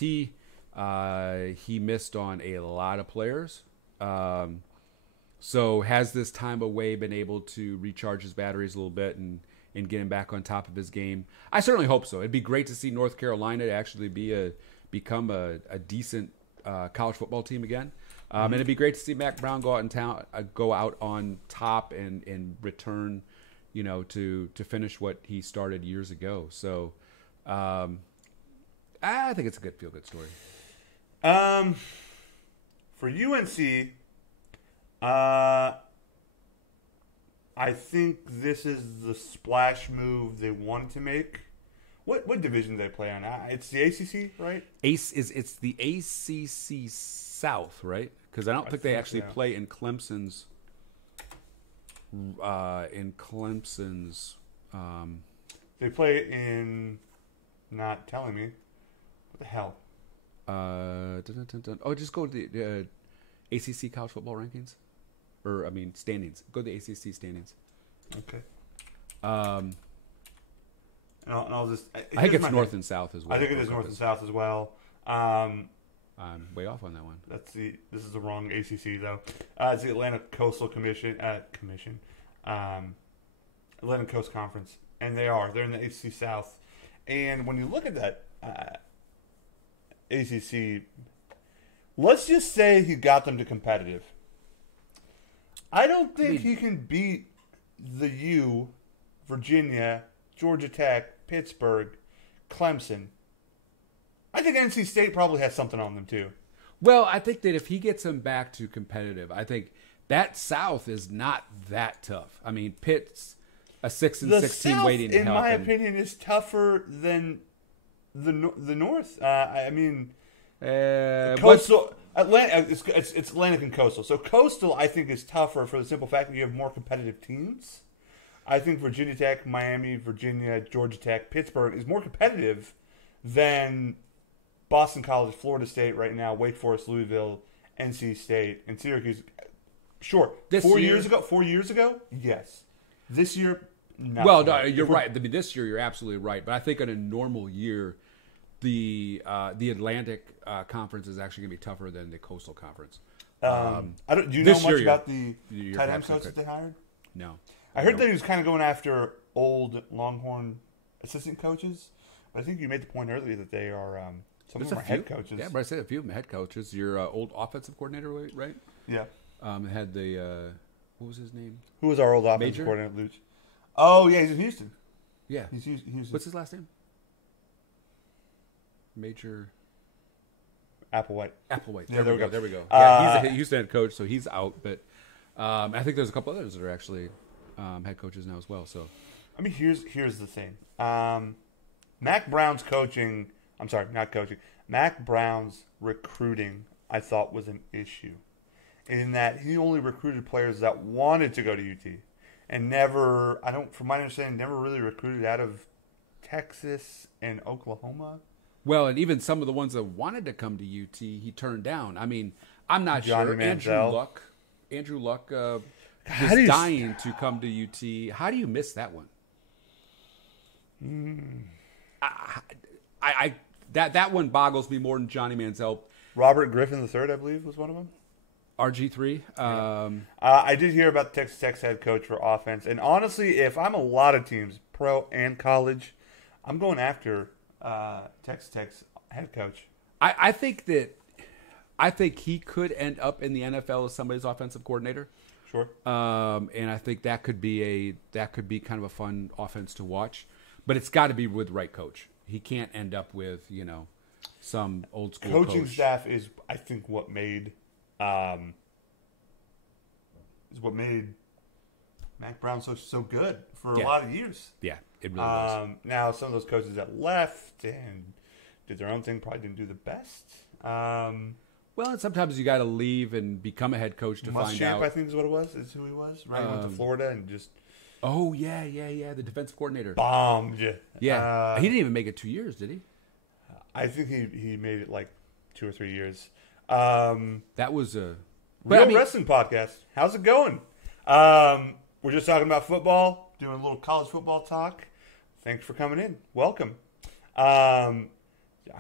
he missed on a lot of players. So has this time away been able to recharge his batteries a little bit and and getting back on top of his game. I certainly hope so. It'd be great to see North Carolina actually become a decent college football team again. And it'd be great to see Mac Brown go out on top and return, to finish what he started years ago. So, I think it's a good feel-good story. For UNC, I think this is the splash move they wanted to make. What division do they play on? It's the ACC, right? It's the ACC South, right? Because I don't think they actually play in Clemson's. They play in. Not telling me. What the hell? Oh, just go to the ACC college football rankings, standings. Go to the ACC standings. Okay. And I'll just. I think it's north and south as well. I think it is north and south as well. I'm way off on that one. This is the wrong ACC though. It's the Atlantic Coastal Commission. Atlantic Coast Conference, and they're in the ACC South. And when you look at that ACC, let's just say he got them to competitive. I don't think he can beat the U, Virginia, Georgia Tech, Pittsburgh, Clemson. I think NC State probably has something on them too. Well, I think that if he gets them back to competitive, I think that South is not that tough. I mean, Pitt's a 6-16 team waiting to help. In my opinion, is tougher than the North. Coastal Atlantic. It's Atlantic and Coastal. So Coastal, I think, is tougher for the simple fact that you have more competitive teams. I think Virginia Tech, Miami, Virginia, Georgia Tech, Pittsburgh is more competitive than Boston College, Florida State right now, Wake Forest, Louisville, NC State, and Syracuse. Sure. 4 years ago, yes. This year, no. Well, no, you're right. I mean, this year, you're absolutely right. But I think in a normal year, the Atlantic Conference is actually going to be tougher than the Coastal Conference. Do you know much about the tight end coach that they hired? No. I heard that he was kind of going after old Longhorn assistant coaches. But I think you made the point earlier that they are some of them are head coaches. Yeah, but I said a few of them head coaches. Your old offensive coordinator, right? Yeah. Had the what was his name? Who was our old offensive coordinator? Luch. Oh yeah, he's in Houston. Yeah, he's Houston. What's his last name? Major Applewhite. Yeah, there we go. Yeah, he's a Houston head coach, so he's out. But I think there's a couple others that are actually head coaches now as well. So, I mean, here's the thing. Mac Brown's coaching. I'm sorry, not coaching. Mac Brown's recruiting, I thought, was an issue, in that he only recruited players that wanted to go to UT, and from my understanding, never really recruited out of Texas and Oklahoma. Well, and even some of the ones that wanted to come to UT, he turned down. I mean, I'm not sure. Andrew Luck was dying to come to UT. How do you miss that one? That one boggles me more than Johnny Manziel. Robert Griffin III, I believe, was one of them. RG3. I did hear about Texas Tech's head coach for offense, and honestly, if I'm a lot of teams, pro and college, I'm going after Texas Tech's head coach. I think he could end up in the NFL as somebody's offensive coordinator. Sure. And I think that could be kind of a fun offense to watch, but it's got to be with the right coach. He can't end up with some old school coaching staff is, I think, what made Mac Brown so good for a lot of years. Yeah, it really was. Now, some of those coaches that left and did their own thing probably didn't do the best. Well, and sometimes you got to leave and become a head coach to find out. I think is what it was. Is who he was. Right, went to Florida and just. Oh yeah, the defensive coordinator bombed. Yeah, he didn't even make it 2 years, did he? I think he made it like 2 or 3 years. That was a wrestling podcast. How's it going? We're just talking about football, doing a little college football talk. Thanks for coming in. Welcome. I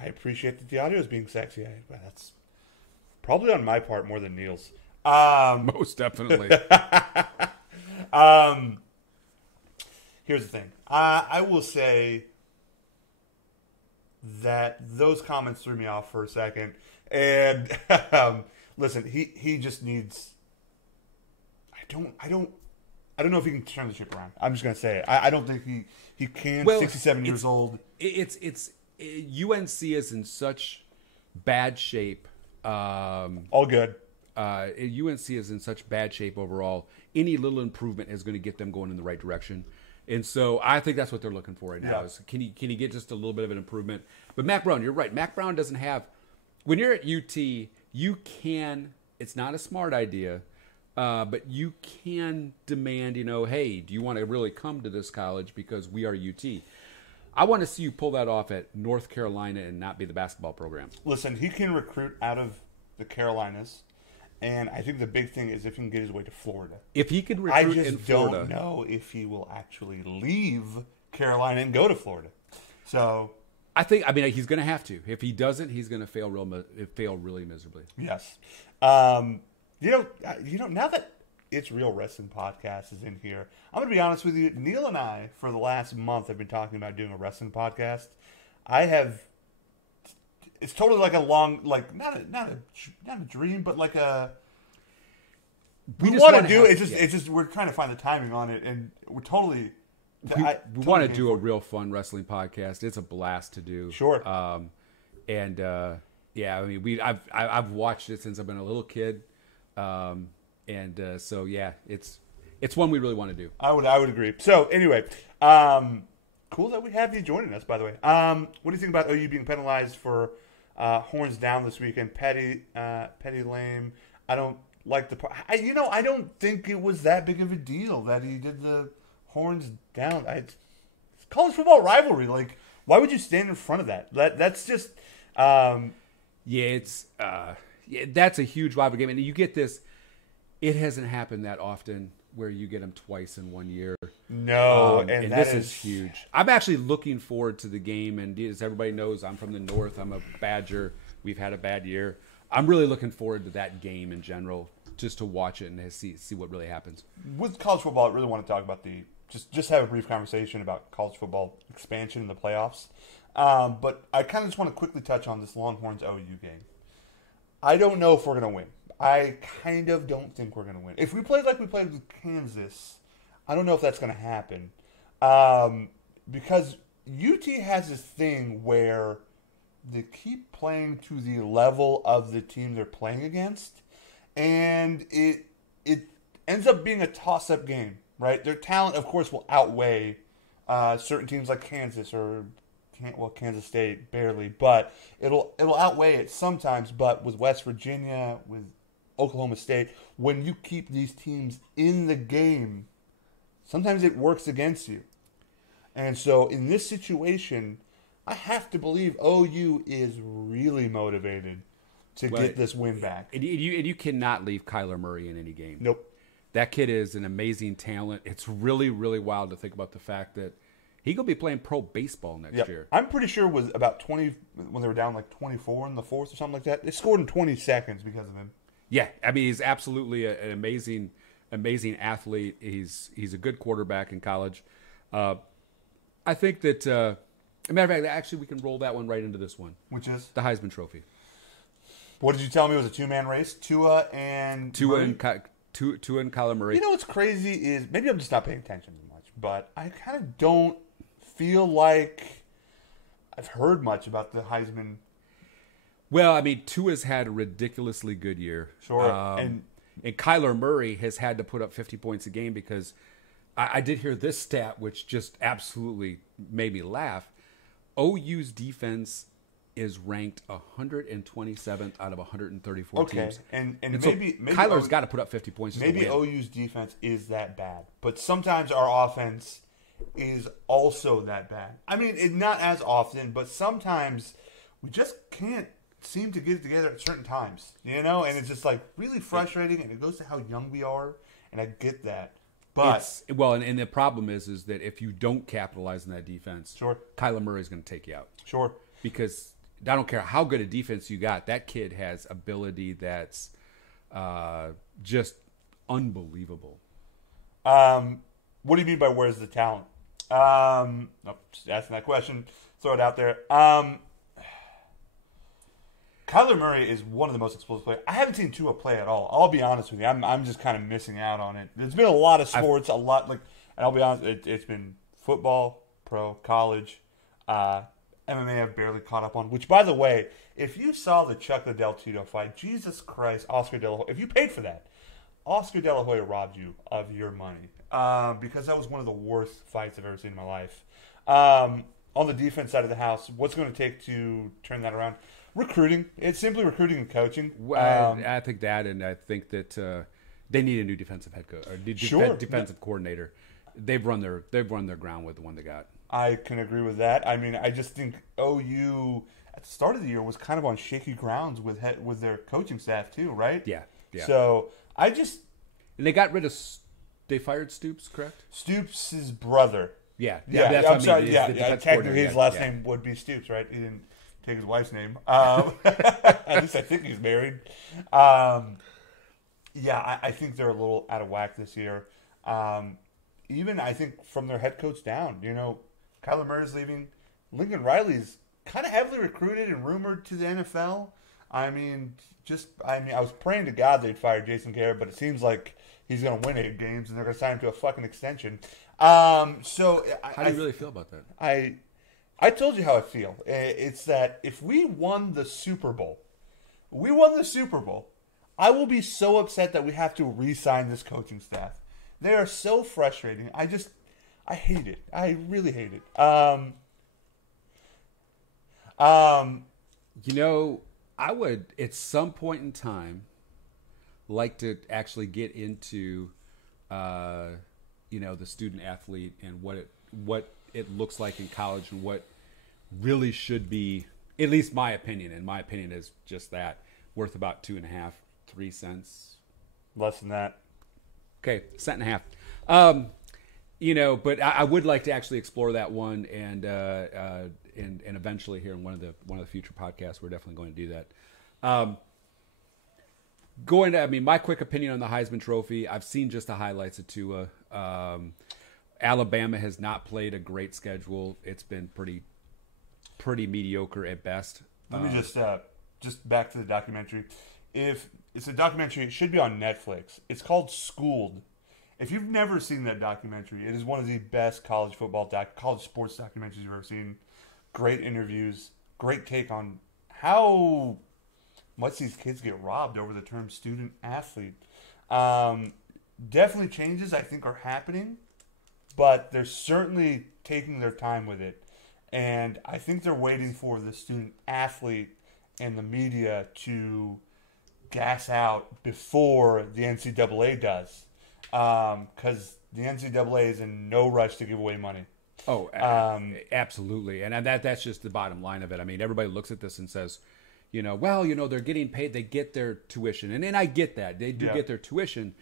appreciate that the audio is being sexy. That's probably on my part more than Neil's. Most definitely. here's the thing. I will say that those comments threw me off for a second. And listen, he just needs. I don't know if he can turn the ship around. I'm just gonna say it. I don't think he can. Well, 67 years old. UNC is in such bad shape. All good. UNC is in such bad shape overall. Any little improvement is going to get them going in the right direction. And so I think that's what they're looking for right now. Yeah. Is can he get just a little bit of an improvement? But Mac Brown, you're right. Mac Brown doesn't have. When you're at UT, you can. It's not a smart idea, but you can demand. Hey, do you want to really come to this college because we are UT? I want to see you pull that off at North Carolina and not be the basketball program. Listen, he can recruit out of the Carolinas. And I think the big thing is if he can get his way to Florida. If he could recruit in Florida. I just don't know if he will actually leave Carolina and go to Florida. So I mean, he's going to have to. If he doesn't, he's going to fail really miserably. Yes. Now that It's Real Wrestling Podcast is in here, I'm going to be honest with you. Neil and I, for the last month, have been talking about doing a wrestling podcast. It's totally like a long, like not a dream, but like a. We want to do it. It's just we're trying to find the timing on it, and we're totally. We want to do a real fun wrestling podcast. It's a blast to do. Sure. I mean, I've watched it since I've been a little kid, so yeah, it's one we really want to do. I would agree. So anyway, cool that we have you joining us. By the way, what do you think about OU being penalized for? Horns down this weekend. Petty lame. I don't like the part. I don't think it was that big of a deal that he did the horns down. It's college football rivalry. Like, why would you stand in front of that? That's just. That's a huge rivalry game, and you get this. It hasn't happened that often where you get them twice in 1 year. No, and this is huge. I'm actually looking forward to the game, and as everybody knows, I'm from the North. I'm a Badger. We've had a bad year. I'm really looking forward to that game in general, just to watch it and see what really happens. With college football, I really want to talk about just have a brief conversation about college football expansion in the playoffs. But I kind of just want to quickly touch on this Longhorns OU game. I don't know if we're going to win. I kind of don't think we're going to win. If we played like we played with Kansas, I don't know if that's going to happen. Because UT has this thing where they keep playing to the level of the team they're playing against, and it ends up being a toss-up game, right? Their talent, of course, will outweigh certain teams like Kansas or Kansas State, barely, but it'll outweigh it sometimes. But with West Virginia, with Oklahoma State, when you keep these teams in the game, sometimes it works against you. And so in this situation, I have to believe OU is really motivated to get this win back. And you cannot leave Kyler Murray in any game. Nope. That kid is an amazing talent. It's really, really wild to think about the fact that he could be playing pro baseball next year. I'm pretty sure it was about 20 when they were down like 24 in the fourth or something like that. They scored in 20 seconds because of him. Yeah, I mean, he's absolutely an amazing athlete. He's a good quarterback in college. I think that, as a matter of fact, actually, we can roll that one right into this one. Which is? The Heisman Trophy. What did you tell me? It was a two-man race? Tua and Kyler Murray. You know what's crazy is, maybe I'm just not paying attention as much, but I kind of don't feel like I've heard much about the Heisman. Well, I mean, Tua's had a ridiculously good year. Sure. And Kyler Murray has had to put up 50 points a game because I did hear this stat, which just absolutely made me laugh. OU's defense is ranked 127th out of 134 teams. And maybe Kyler's got to put up 50 points. Maybe OU's defense is that bad, but sometimes our offense is also that bad. I mean, not as often, but sometimes we just can't seem to get it together at certain times, and it's just like really frustrating, and it goes to how young we are, and I get that. But and the problem is that if you don't capitalize on that defense, sure, Kyler Murray is going to take you out. Sure, because I don't care how good a defense you got, that kid has ability that's just unbelievable. What do you mean by where's the talent? Just asking that question. Throw it out there. Kyler Murray is one of the most explosive players. I haven't seen Tua play at all. I'll be honest with you. I'm just kind of missing out on it. There's been a lot of sports, and I'll be honest, it's been football, pro, college, MMA I've barely caught up on. Which, by the way, if you saw the Chuck Liddell Tito fight, Jesus Christ, Oscar De La Hoya, if you paid for that, Oscar De La Hoya robbed you of your money because that was one of the worst fights I've ever seen in my life. On the defense side of the house, what's going to take to turn that around? Recruiting. It's simply recruiting and coaching. I think that, and I think that they need a new defensive head coach or defensive coordinator. They've run their ground with the one they got. I can agree with that. I mean, I just think OU at the start of the year was kind of on shaky grounds with their coaching staff too, right? Yeah. So and they got rid of. They fired Stoops, correct? Stoops' brother. Yeah. That's I'm sorry. Technically, his last yeah. name would be Stoops, right? He didn't take his wife's name. At least I think he's married. I think they're a little out of whack this year. Even I think from their head coach down, Kyler Murray's leaving. Lincoln Riley's kind of heavily recruited and rumored to the NFL. I was praying to God they'd fire Jason Garrett, but it seems like he's going to win 8 games and they're going to sign him to a fucking extension. How do you really feel about that? I told you how I feel. It's that if we won the Super Bowl, I will be so upset that we have to re-sign this coaching staff. They are so frustrating. I hate it. I really hate it. I would, at some point in time, like to actually get into, the student athlete and what it looks like in college and what really should be, at least my opinion, and my opinion is just that, worth about 2.5, 3 cents. Less than that. Okay, $1.50. But I would like to actually explore that one, and eventually here in one of the future podcasts, we're definitely going to do that. My quick opinion on the Heisman Trophy. I've seen just the highlights of Tua. Alabama has not played a great schedule. It's been pretty mediocre at best. Let me just back to the documentary. If it's a documentary, it should be on Netflix. It's called Schooled. If you've never seen that documentary, it is one of the best college sports documentaries you've ever seen. Great interviews, great take on how much these kids get robbed over the term student athlete. Definitely changes I think are happening, but they're certainly taking their time with it. And I think they're waiting for the student athlete and the media to gas out before the NCAA does. Because the NCAA is in no rush to give away money. Oh, absolutely. And that's just the bottom line of it. I mean, everybody looks at this and says, they're getting paid. They get their tuition. And I get that. They do get their tuition.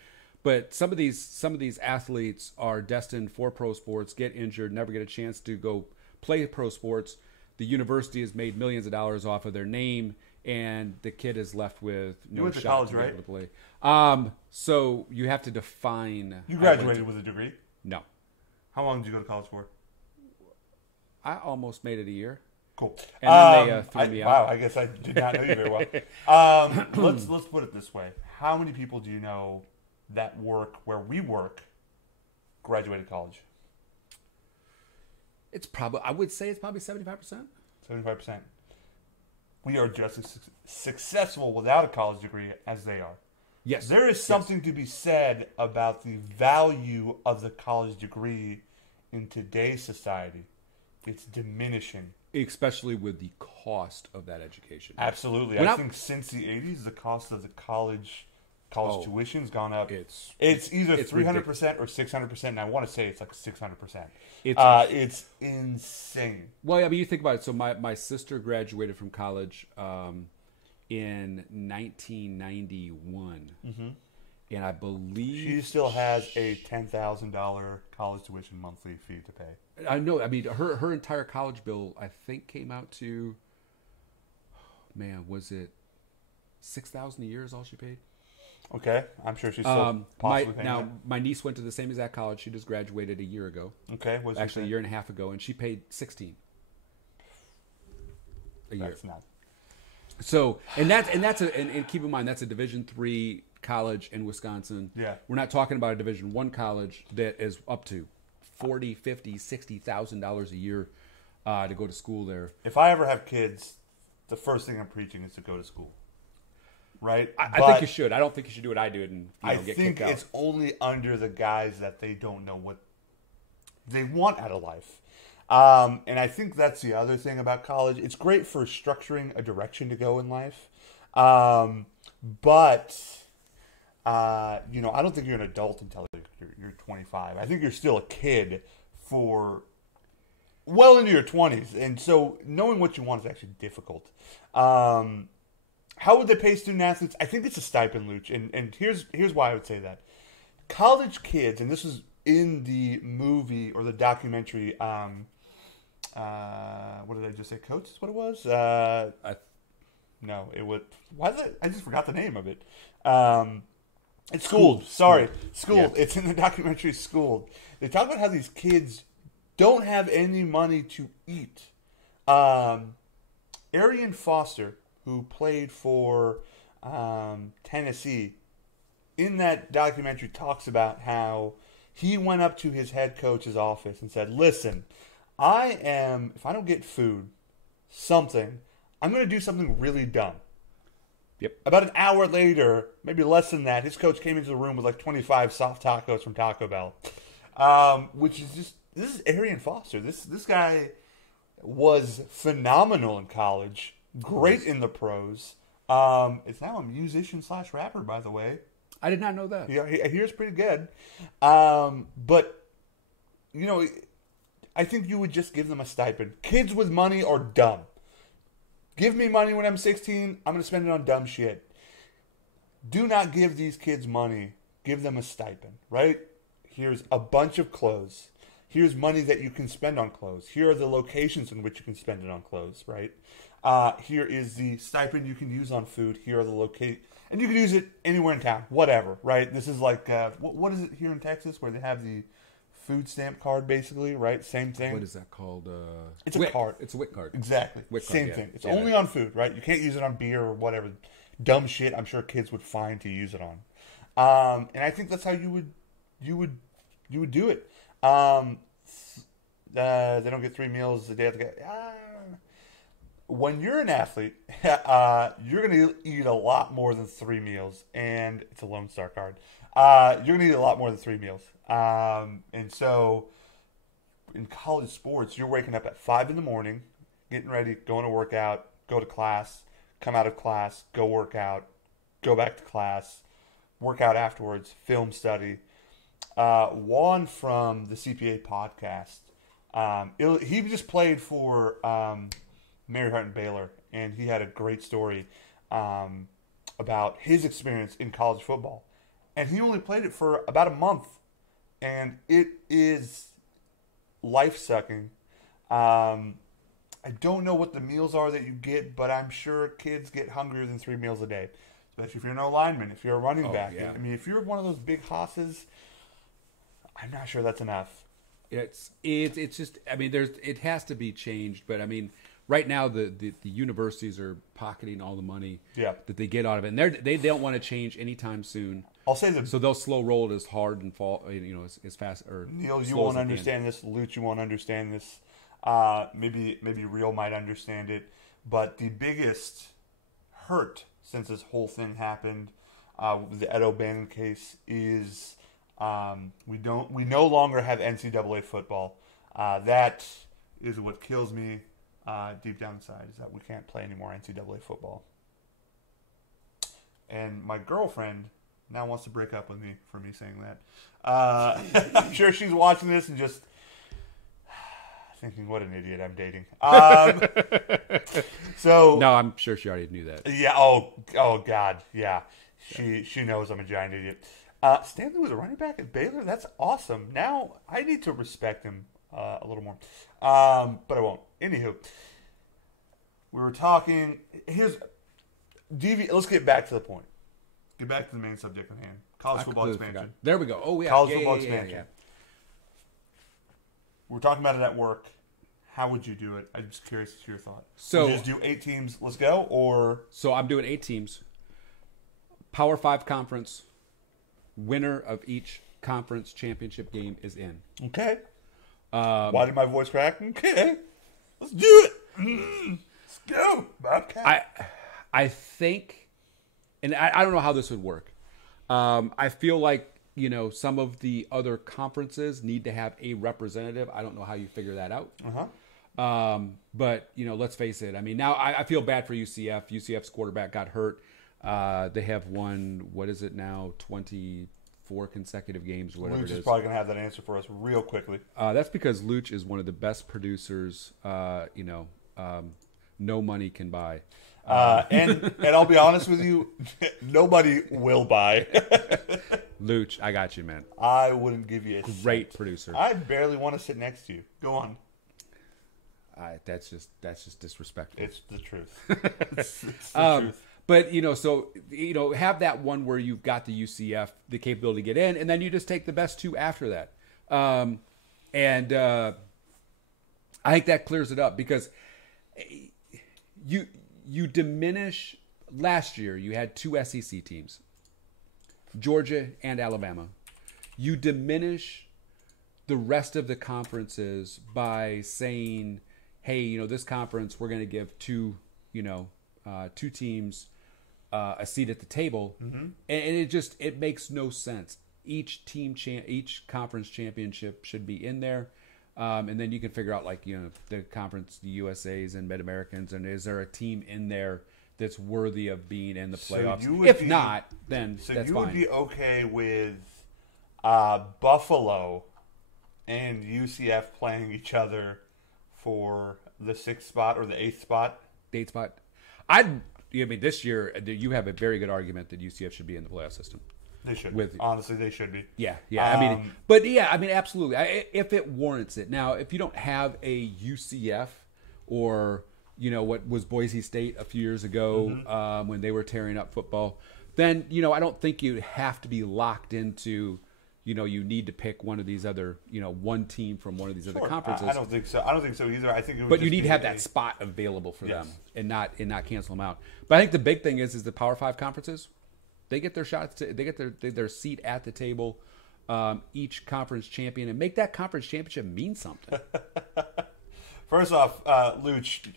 But some of these athletes are destined for pro sports, get injured, never get a chance to go play pro sports. The university has made millions of dollars off of their name, and the kid is left with no shot to be able to play. So you have to define. You graduated with a degree? No. How long did you go to college for? I almost made it a year. Cool. And then they threw me out. Wow, I guess I did not know you very well. Let's put it this way. How many people do you know that work where we work graduated college? I would say it's probably 75%. 75%. We are just as successful without a college degree as they are. Yes. There is something to be said about the value of the college degree in today's society. It's diminishing. Especially with the cost of that education. Absolutely. I think since the 80s, the cost of the college tuition's gone up. It's either 300% or 600%, and I want to say it's like 600%. It's insane. Well, you think about it. So my sister graduated from college in 1991. Mm-hmm. And I believe she still has a $10,000 college tuition monthly fee to pay. I know. I mean, her entire college bill, I think, came out to, was it $6,000 a year is all she paid? Okay, I'm sure she's still possibly paying that. My niece went to the same exact college. She just graduated a year ago. Okay, Actually, a year and a half ago, and she paid $16 a year. That's not. So, and keep in mind that's a Division III college in Wisconsin. Yeah, we're not talking about a Division I college that is up to $40,000, $50,000, $60,000 a year to go to school there. If I ever have kids, the first thing I'm preaching is to go to school. Right? I think you should. I don't think you should do what I did and get kicked out. It's only under the guise that they don't know what they want out of life. And I think that's the other thing about college. It's great for structuring a direction to go in life. But I don't think you're an adult until you're 25. I think you're still a kid for well into your 20s. And so knowing what you want is actually difficult. How would they pay student athletes? I think it's a stipend, Luch. And here's why I would say that. College kids, and this is in the movie or the documentary, what did I just say? Coach is what it was? No, it was... Why is it? I just forgot the name of it. It's Schooled. Sorry. Schooled. Yeah. It's in the documentary Schooled. They talk about how these kids don't have any money to eat. Arian Foster, who played for Tennessee, in that documentary talks about how he went up to his head coach's office and said, listen, if I don't get food, I'm going to do something really dumb. Yep. About an hour later, maybe less than that, his coach came into the room with like 25 soft tacos from Taco Bell. Which is just, this is Arian Foster. This guy was phenomenal in college. Great in the pros. It's now a musician/rapper, by the way. I did not know that. Yeah, he hears pretty good. But, I think you would just give them a stipend. Kids with money are dumb. Give me money when I'm 16. I'm going to spend it on dumb shit. Do not give these kids money. Give them a stipend, right? Here's a bunch of clothes. Here's money that you can spend on clothes. Here are the locations in which you can spend it on clothes, right? Here is the stipend you can use on food. Here are the locations. And you can use it anywhere in town. Whatever, right? This is like, what is it here in Texas where they have the food stamp card, basically, right? Same thing. What is that called? It's a card. It's a WIC card. Exactly. WIC card, Same thing. It's only on food, right? You can't use it on beer or whatever dumb shit I'm sure kids would find to use it on. And I think that's how you would do it. They don't get 3 meals a day. When you're an athlete, you're going to eat a lot more than 3 meals, and it's a Lone Star card. You're going to eat a lot more than 3 meals. And so in college sports, you're waking up at 5 in the morning, getting ready, going to work out, go to class, come out of class, go work out, go back to class, work out afterwards, film study. Juan from the CPA podcast, he just played for Mary Hart and Baylor, and he had a great story about his experience in college football. And he only played it for about a month, and it is life-sucking. I don't know what the meals are that you get, but I'm sure kids get hungrier than 3 meals a day, especially if you're no lineman, if you're a running back. Yeah. I mean, if you're one of those big hosses, I'm not sure that's enough. It's just, I mean, it has to be changed, but I mean, right now the universities are pocketing all the money that they get out of it, and they don't want to change anytime soon. I'll say that. So they'll slow roll it as hard and fall, as fast or Neil, you won't understand this. Luch, you won't understand this. Maybe Real might understand it, but the biggest hurt since this whole thing happened, the Ed O'Bannon case, is we no longer have NCAA football. That is what kills me deep down inside, is that we can't play any more NCAA football. And my girlfriend now wants to break up with me for me saying that. I'm sure she's watching this and just thinking, what an idiot I'm dating. So no, I'm sure she already knew that. Yeah. Oh God. Yeah. She knows I'm a giant idiot. Stanley was a running back at Baylor. That's awesome. Now I need to respect him a little more, but I won't. Anywho, we were talking. Let's get back to the point. get back to the main subject at hand. College football expansion. Forgot. There we go. Oh, yeah. College yeah, football yeah, expansion. Yeah. We're talking about it at work. How would you do it? I'm just curious to your thought. So would you just do 8 teams, let's go, or... So I'm doing 8 teams. Power 5 conference. Winner of each conference championship game is in. Okay. Why did my voice crack? Okay. Let's do it. Let's go. Okay. I think, and I don't know how this would work. I feel like, some of the other conferences need to have a representative. I don't know how you figure that out. But, let's face it. I mean, now I feel bad for UCF. UCF's quarterback got hurt. They have won, what is it now, 24 consecutive games, whatever Luch it is. is probably going to have that answer for us real quickly. That's because Luch is one of the best producers, no money can buy. And I'll be honest with you, nobody will buy. Luch, I got you, man. I wouldn't give you a great cent. Producer. I barely want to sit next to you. Go on. That's just disrespectful. It's the truth. It's the truth. But have that one where you've got the UCF, the capability to get in, and then you just take the best 2 after that. And I think that clears it up because you diminish. Last year you had 2 SEC teams, Georgia and Alabama. You diminish the rest of the conferences by saying, hey, this conference, we're going to give 2 teams a seat at the table, and it makes no sense. Each conference championship should be in there, and then you can figure out the conference, the USAs and Mid Americans, and is there a team in there that's worthy of being in the playoffs? So if not, then that's fine. So you would be okay with Buffalo and UCF playing each other for the 6th spot or the 8th spot? The 8th spot. This year you have a very good argument that UCF should be in the playoff system. They should be. Honestly, they should be. Yeah. Absolutely. If it warrants it. Now, if you don't have a UCF or, what was Boise State a few years ago when they were tearing up football, then, I don't think you have to be locked into, you need to pick one of these other, one team from one of these other conferences. I don't think so. I don't think so either. I think it would but you need to have that spot available for them and not cancel them out. But I think the big thing is the Power 5 conferences. They get their shots. They get their seat at the table. Each conference champion, and make that conference championship mean something. First off, Luch,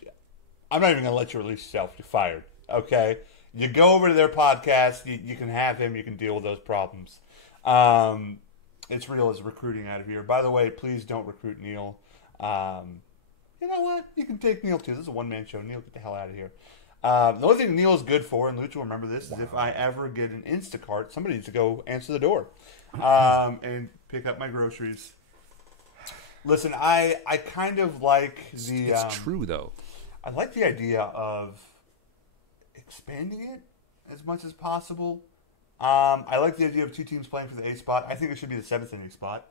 I'm not even going to let you release yourself. You're fired. Okay, you go over to their podcast. You can have him. You can deal with those problems. It's real as recruiting out of here. By the way, please don't recruit Neil. You know what? You can take Neil too. This is a one-man show. Neil, get the hell out of here. The only thing Neil is good for, and Luch will remember this, is if I ever get an Instacart, somebody needs to go answer the door and pick up my groceries. Listen, I kind of like the... It's true, though. I like the idea of expanding it as much as possible. I like the idea of 2 teams playing for the 8th spot. I think it should be the 7th and 8th spot.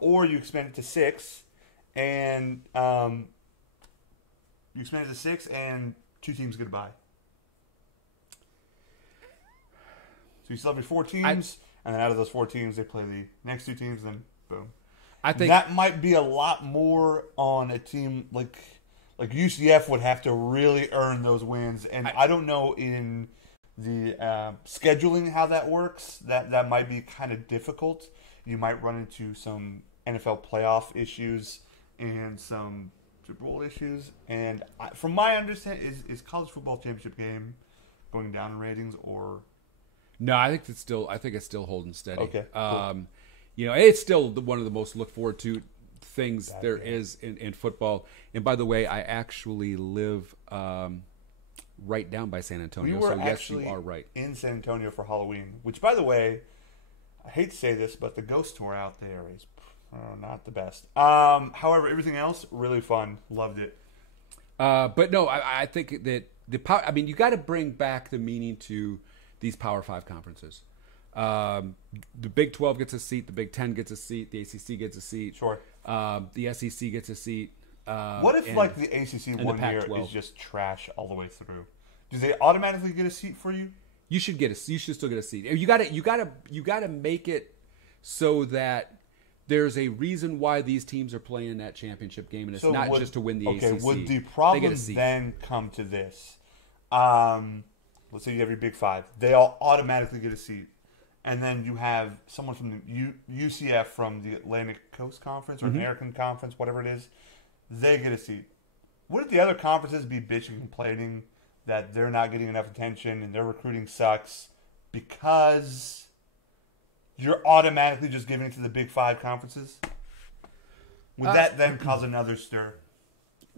Or you expand it to 6, and... you expand it to 6, and 2 teams get a bye. So you still have 4 teams, and then out of those 4 teams, they play the next 2 teams, and boom. I think that might be a lot more on a team like UCF would have to really earn those wins, and I don't know in the scheduling how that works. That might be kind of difficult. You might run into some NFL playoff issues and some Super Bowl issues, and from my understanding, is college football championship game going down in ratings or? No, I think it's still holding steady. Okay, cool. It's still one of the most looked forward to things there is in football. And by the way, I actually live right down by San Antonio, so yes, you are right. In San Antonio for Halloween, which, by the way, I hate to say this, but the ghost tour out there is not the best. However, everything else, really fun. Loved it. But no, I think that you got to bring back the meaning to these Power 5 conferences. The Big 12 gets a seat. The Big 10 gets a seat. The ACC gets a seat. Sure. The SEC gets a seat. What if the ACC one year is just trash all the way through? Do they automatically get a seat for you? You should still get a seat. You got to make it so that there's a reason why these teams are playing that championship game, and it's not just to win the ACC. Okay, would the problem then come to this? Let's say you have your Big Five. They all automatically get a seat. And then you have someone from the UCF from the Atlantic Coast Conference or American Conference, whatever it is. They get a seat. Wouldn't the other conferences be bitching and complaining that they're not getting enough attention and their recruiting sucks because you're automatically just giving it to the Big Five conferences? Would that then cause another stir?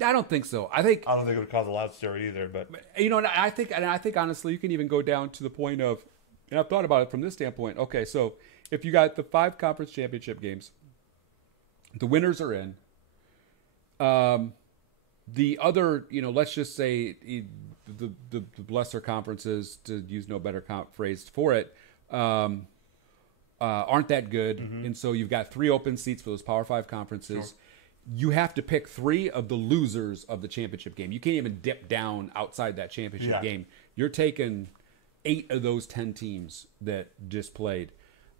I don't think so. I don't think it would cause a loud stir either. But and I think honestly, you can even go down to the point of, and I've thought about it from this standpoint. Okay, so if you got the 5 conference championship games, the winners are in. The other, let's just say the lesser conferences, to use no better phrase for it, aren't that good, and so you've got 3 open seats for those Power 5 conferences. Sure. You have to pick 3 of the losers of the championship game. You can't even dip down outside that championship game. You're taking 8 of those 10 teams that just played.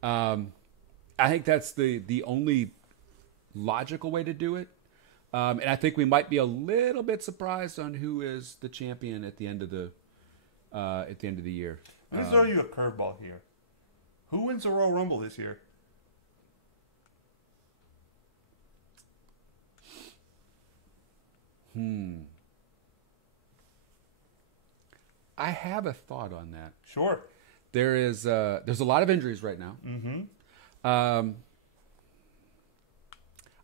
I think that's the only logical way to do it. And I think we might be a little bit surprised on who is the champion at the end of the year. Let me throw you a curveball here. Who wins the Royal Rumble this year? I have a thought on that. Sure. There's a lot of injuries right now.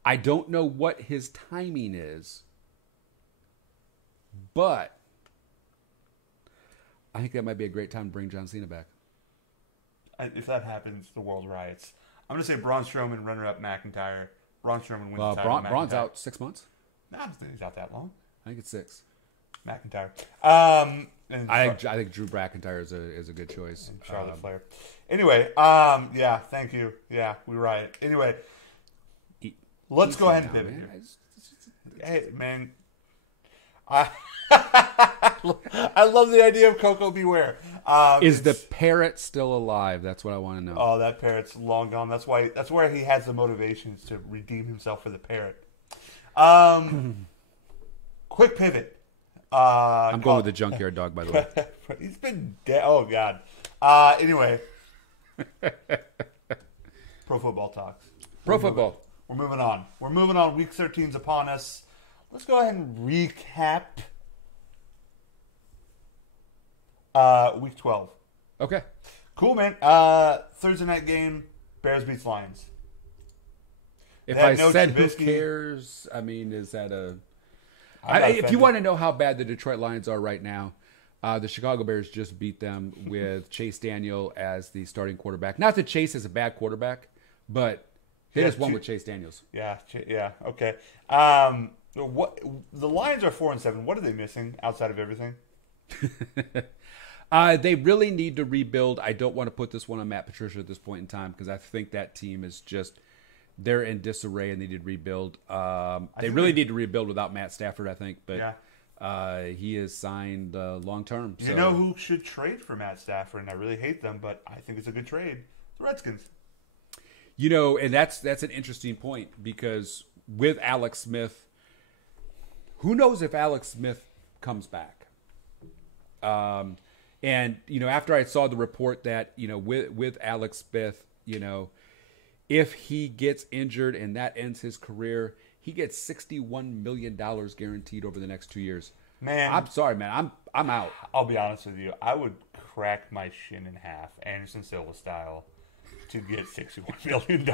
I don't know what his timing is, but I think that might be a great time to bring John Cena back. If that happens, the world riots. I'm going to say Braun Strowman, runner-up McIntyre. Braun Strowman wins the title. Braun's out 6 months? No, I don't think he's out that long. I think it's 6. McIntyre. I think Drew McIntyre is a good choice. And Charlotte Flair. Anyway, yeah, thank you. Yeah, we riot. Anyway, let's go ahead and pivot here. Hey, man. I love the idea of Coco Beware. Is the parrot still alive? That's what I want to know. Oh, that parrot's long gone. That's where he has the motivations to redeem himself for the parrot. Quick pivot. I'm going with the junkyard dog, by the way. He's been dead. Oh, God. Anyway. Pro football talks. Pro football. We're moving on. Week 13's upon us. Let's go ahead and recap Week 12. Okay. Cool, man. Thursday night game, Bears beats Lions. If I said Trubisky, who cares, I mean, is that a... if you want to know how bad the Detroit Lions are right now, the Chicago Bears just beat them with Chase Daniel as the starting quarterback. Not that Chase is a bad quarterback, but they just won with Chase Daniels. Yeah, okay. What the Lions are 4-7. What are they missing outside of everything? They really need to rebuild. I don't want to put this one on Matt Patricia at this point in time because I think that team is just... They're in disarray and they need to rebuild. They really need to rebuild without Matt Stafford, I think. But he is signed long term. You know who should trade for Matt Stafford? And I really hate them, but I think it's a good trade. The Redskins. And that's an interesting point because with Alex Smith, who knows if Alex Smith comes back? And after I saw the report that with Alex Smith, if he gets injured and that ends his career, he gets $61 million guaranteed over the next 2 years. Man, I'm sorry, man. I'm out. I'll be honest with you. I would crack my shin in half, Anderson Silva style, to get $61 million.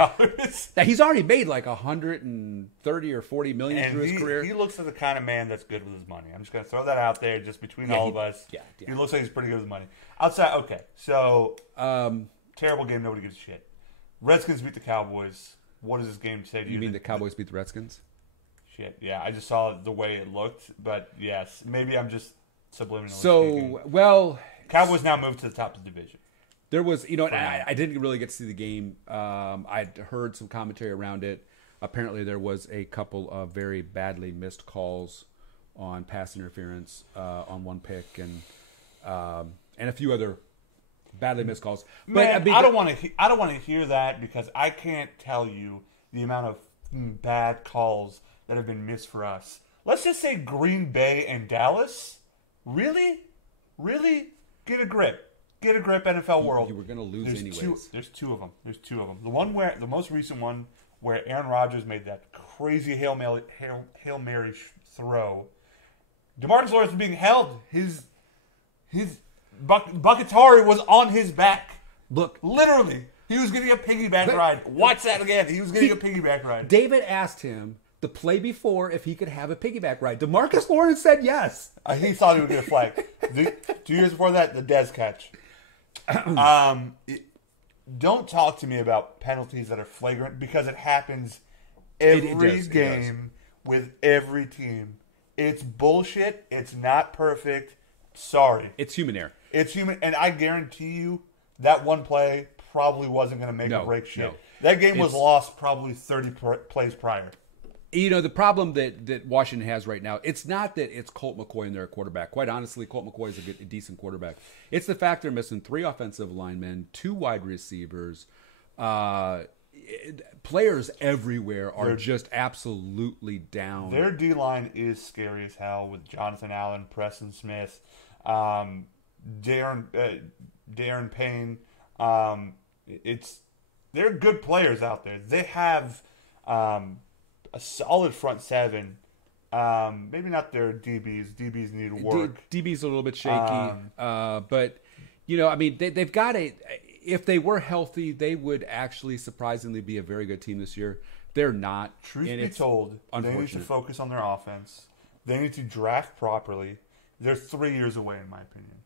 Now, he's already made like $130 or $40 million through his career. He looks like the kind of man that's good with his money. I'm just going to throw that out there just between all of us. Yeah. He looks like he's pretty good with money. Outside, okay. So, terrible game. Nobody gives a shit. Redskins beat the Cowboys. What does this game say to you? You mean the Cowboys beat the Redskins? Shit, yeah. I just saw the way it looked, but yes. Maybe I'm just subliminally speaking. Cowboys now move to the top of the division. There was, I didn't really get to see the game. I'd heard some commentary around it. Apparently there was a couple of very badly missed calls on pass interference on one pick and a few other Badly missed calls. Man, But I don't want to hear that because I can't tell you the amount of bad calls that have been missed for us. Let's just say Green Bay and Dallas. Really? Get a grip. Get a grip, NFL world. You were going to lose anyways. There's two of them. The most recent one where Aaron Rodgers made that crazy Hail Mary throw. DeMarcus Lawrence was being held. His Buckatari was on his back. Look, literally, he was getting a piggyback ride. Watch that again. He was getting a piggyback ride. David asked him the play before if he could have a piggyback ride. DeMarcus Lawrence said yes. He thought he would get a flag. 2 years before that, the Dez catch. Don't talk to me about penalties that are flagrant because it happens every game with every team. It's bullshit. It's not perfect. Sorry. It's human error. It's human, and I guarantee you that one play probably wasn't going to make or break shit. No. That game was lost probably 30 plays prior. You know, the problem that Washington has right now, it's not that it's Colt McCoy and they're a quarterback. Quite honestly, Colt McCoy is a decent quarterback. It's the fact they're missing 3 offensive linemen, 2 wide receivers. Players everywhere are just absolutely down. Their D-line is scary as hell with Jonathan Allen, Preston Smith, Darren Payne. They're good players out there. They have a solid front seven. Maybe not their DBs. DBs need work. DB's a little bit shaky. But, you know, I mean, they've got if they were healthy, they would actually surprisingly be a very good team this year. They're not. Truth be told, they need to focus on their offense. They need to draft properly. They're 3 years away, in my opinion,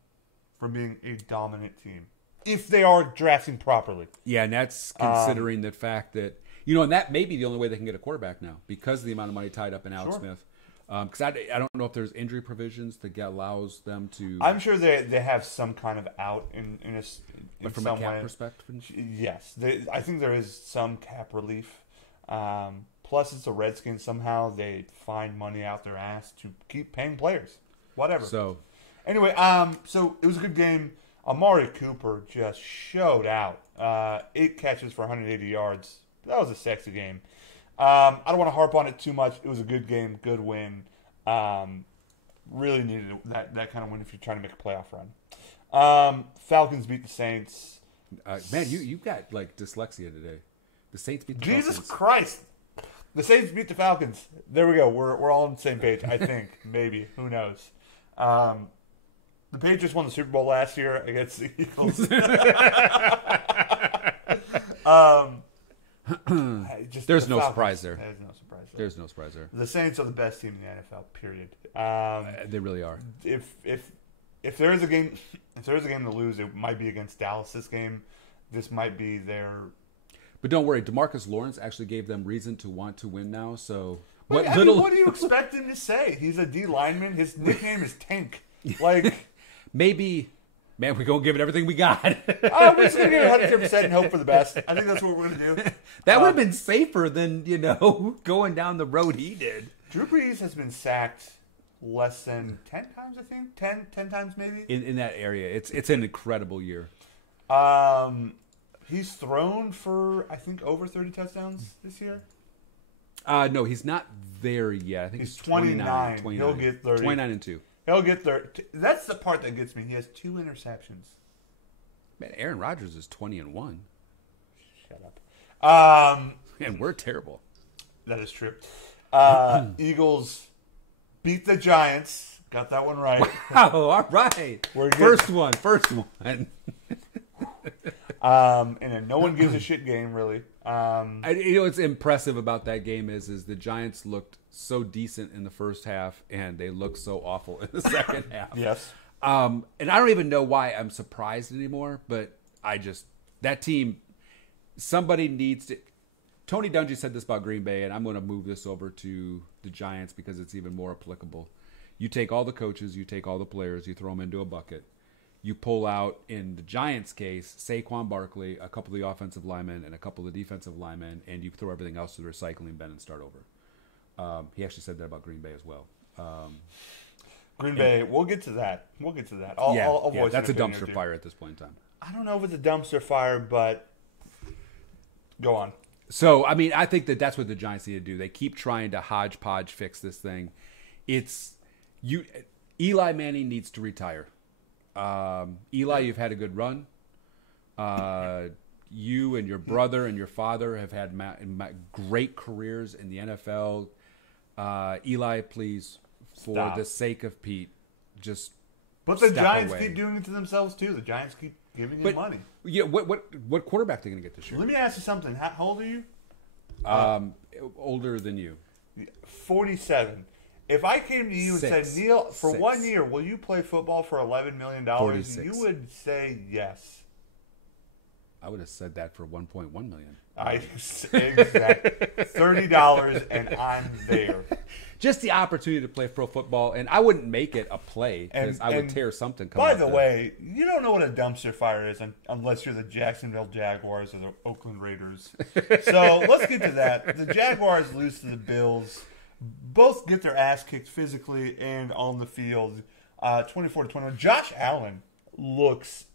from being a dominant team. If they are drafting properly. Yeah, and that's considering the fact that, you know, and that may be the only way they can get a quarterback now because of the amount of money tied up in Alex Smith. Because I don't know if there's injury provisions that allows them to. I'm sure they have some kind of out in from some a cap way. perspective. Yes, I think there is some cap relief. Plus, it's the Redskins. Somehow they find money out their ass to keep paying players. Whatever. So, anyway, so it was a good game. Amari Cooper just showed out. 8 catches for 180 yards. That was a sexy game. I don't want to harp on it too much. It was a good game, good win. Really needed that kind of win if you're trying to make a playoff run. Falcons beat the Saints. Man, you've got like dyslexia today. The Saints beat the Jesus Falcons. Christ. The Saints beat the Falcons. There we go. We're all on the same page, I think. Maybe. Who knows? The Patriots won the Super Bowl last year against the Eagles. There's no surprise there. There's no surprise there. The Saints are the best team in the NFL. Period. They really are. If there is a game, to lose, it might be against Dallas. This game, this might be their. But don't worry, DeMarcus Lawrence actually gave them reason to want to win now. So what do you expect him to say? He's a D lineman. His nickname is Tank. Like maybe. Man, we're going to give it everything we got. We're just going to give it 110% and hope for the best. I think that's what we're going to do. That would have been safer than, going down the road he did. Drew Brees has been sacked less than 10 times, I think. 10 times maybe? In that area. It's an incredible year. He's thrown for, I think, over 30 touchdowns this year. No, he's not there yet. I think he's 29. He'll get 30. 29 and 2. He'll get there. That's the part that gets me. He has 2 interceptions. Man, Aaron Rodgers is 20 and 1. Shut up. And we're terrible. That is true. Eagles beat the Giants. Got that one right. Wow, all right. First one. And a no one gives a shit game, really. What's impressive about that game is the Giants looked so decent in the first half, and they looked so awful in the second half. Yes. And I don't even know why I'm surprised anymore, but that team, somebody needs to. Tony Dungy said this about Green Bay, and I'm going to move this over to the Giants because it's even more applicable. You take all the coaches, you take all the players, you throw them into a bucket. You pull out, in the Giants' case, Saquon Barkley, a couple of the offensive linemen, and a couple of the defensive linemen, and you throw everything else to the recycling bin and start over. He actually said that about Green Bay as well. Green Bay, we'll get to that. I'll voice that's a an opinion dumpster fire at this point in time. I don't know if it's a dumpster fire, but go on. So, I mean, I think that's what the Giants need to do. They keep trying to hodgepodge fix this thing. Eli Manning needs to retire. Eli, you've had a good run. You and your brother and your father have had great careers in the NFL. Eli, please, for the sake of Pete, just But the Giants keep doing it to themselves, too. The Giants keep giving him money. Yeah, what quarterback are they going to get this year? Let me ask you something. How old are you? Older than you. 47. If I came to you and said, Neil, for 1 year, will you play football for $11 million? 46. You would say yes. I would have said that for $1.1 million. Exactly. $30 and I'm there. Just the opportunity to play pro football, and I wouldn't make it a play because I would tear something. By the way, you don't know what a dumpster fire is unless you're the Jacksonville Jaguars or the Oakland Raiders. So let's get to that. The Jaguars lose to the Bills. Both get their ass kicked physically and on the field, 24-21. Josh Allen looks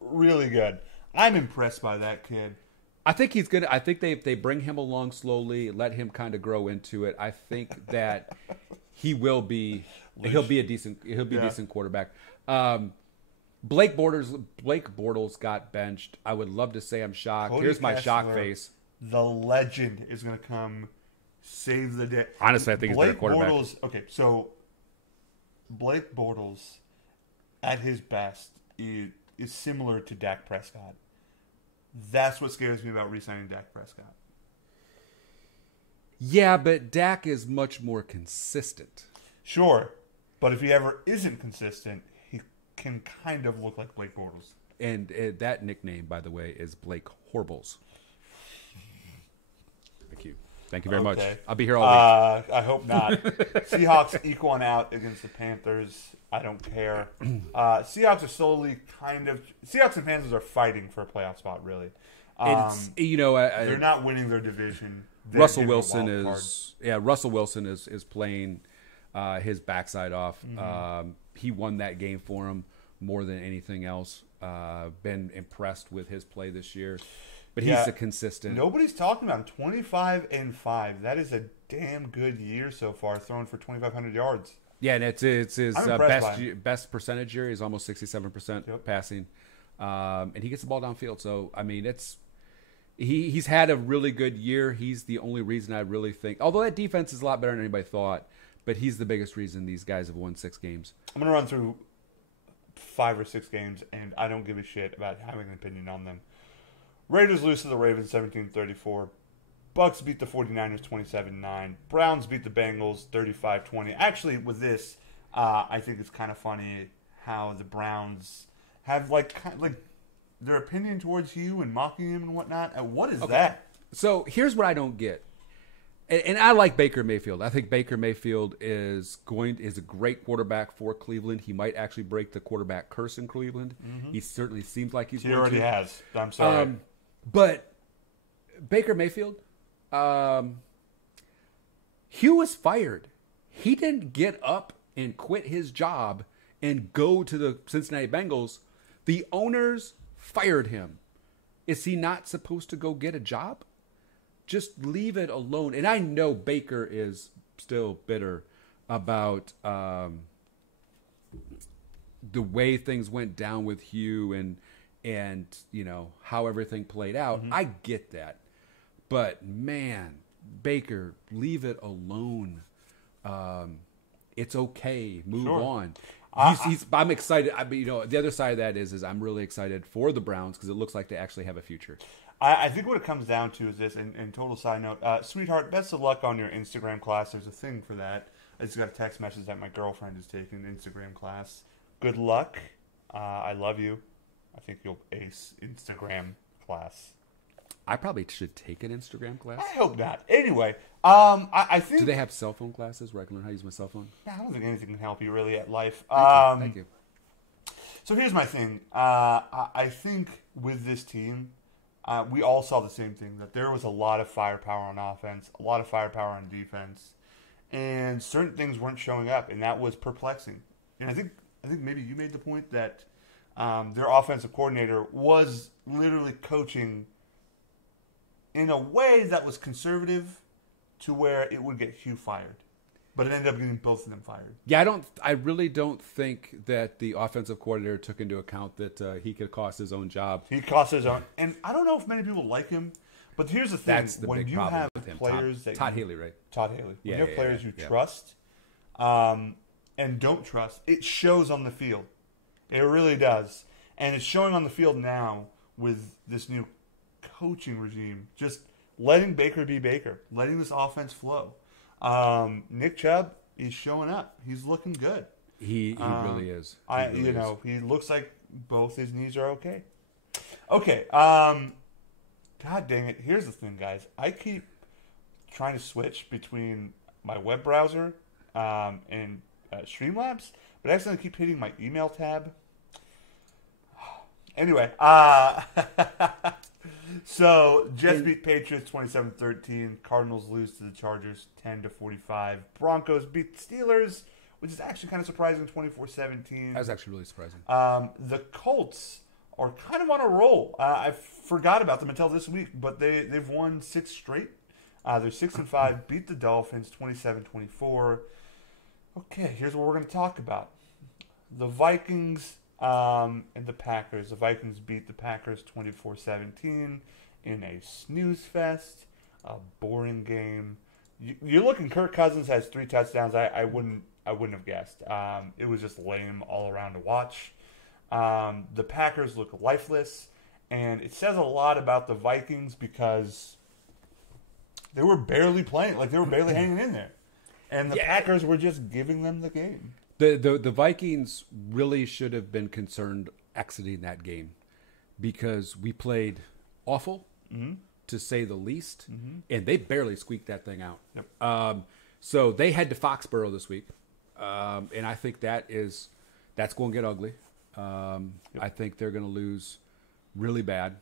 really good. I'm impressed by that kid. I think he's good. I think they bring him along slowly, let him kind of grow into it. I think that he'll be a decent quarterback. Blake Bortles got benched. I would love to say I'm shocked. Cody Here's my Kessler, shock face. The legend is going to come save the day. Honestly, I think he's a better quarterback. So Blake Bortles at his best is similar to Dak Prescott. That's what scares me about re-signing Dak Prescott. Yeah, but Dak is much more consistent. Sure, but if he ever isn't consistent, he can kind of look like Blake Bortles. And that nickname, by the way, is Blake Horbles. Thank you very much. I'll be here all week. I hope not. Seahawks eke one out against the Panthers. I don't care. Seahawks are slowly Seahawks and Panthers are fighting for a playoff spot, really. They're not winning their division. Russell Wilson is playing his backside off. Mm-hmm. He won that game for him more than anything else. Been impressed with his play this year. But he's a consistent. Nobody's talking about him. 25-5. That is a damn good year so far, throwing for 2,500 yards. Yeah, and it's his best percentage year. He's almost 67% passing, and he gets the ball downfield. So I mean, he's had a really good year. He's the only reason I really think. Although that defense is a lot better than anybody thought, but he's the biggest reason these guys have won 6 games. I'm gonna run through 5 or 6 games, and I don't give a shit about having an opinion on them. Raiders lose to the Ravens 17-34. Bucks beat the 49ers 27-9. Browns beat the Bengals 35-20. Actually, with this, I think it's kind of funny how the Browns have their opinion towards you and mocking him and whatnot. What is that? So here's what I don't get. And I like Baker Mayfield. I think Baker Mayfield is a great quarterback for Cleveland. He might actually break the quarterback curse in Cleveland. Mm-hmm. He certainly seems like he already has. I'm sorry. But Baker Mayfield, Hugh was fired. He didn't get up and quit his job and go to the Cincinnati Bengals. The owners fired him. Is he not supposed to go get a job? Just leave it alone. And I know Baker is still bitter about the way things went down with Hugh and how everything played out. Mm-hmm. I get that. But man, Baker, leave it alone. It's okay. Move on. I'm excited. The other side of that is I'm really excited for the Browns because it looks like they actually have a future. I think what it comes down to is this, and total side note, sweetheart, best of luck on your Instagram class. There's a thing for that. I just got a text message that my girlfriend is taking an Instagram class. Good luck. I love you. I think you'll ace Instagram class. I probably should take an Instagram class. I hope not. Anyway, I think... Do they have cell phone classes where I can learn how to use my cell phone? I don't think anything can help you really at life. Thank you. So here's my thing. I think with this team, we all saw the same thing, that there was a lot of firepower on offense, a lot of firepower on defense, and certain things weren't showing up, and that was perplexing. And I think maybe you made the point that their offensive coordinator was literally coaching in a way that was conservative to where it would get Hugh fired. But it ended up getting both of them fired. Yeah, I really don't think that the offensive coordinator took into account that he could cost his own job. He cost his own. And I don't know if many people like him. But here's the thing. That's the when big you problem have with him. players Todd Haley, right? Todd Haley. Yeah, when you have players you yeah. trust and don't trust, it shows on the field. It really does. And it's showing on the field now with this new coaching regime. Just letting Baker be Baker. Letting this offense flow. Nick Chubb, he's showing up. He's looking good. He really is. He looks like both his knees are okay. Okay. God dang it. Here's the thing, guys. I keep trying to switch between my web browser and Streamlabs, but I accidentally keep hitting my email tab. Anyway, so Jets beat Patriots 27-13. Cardinals lose to the Chargers 10-45. Broncos beat Steelers, which is actually kind of surprising, 24-17. That was actually really surprising. The Colts are kind of on a roll. I forgot about them until this week, but they've won 6 straight. They're 6-5, beat the Dolphins 27-24. Okay, here's what we're going to talk about. The Vikings and the Packers. The Vikings beat the Packers 24-17 in a snooze fest, a boring game. You're looking, Kirk Cousins has 3 touchdowns. I wouldn't have guessed. It was just lame all around to watch. The Packers look lifeless, and it says a lot about the Vikings because they were barely playing, like they were barely hanging in there, and the Packers were just giving them the game. The Vikings really should have been concerned exiting that game because we played awful, to say the least, and they barely squeaked that thing out. Yep. So they head to Foxborough this week, and I think that's going to get ugly. I think they're going to lose really bad.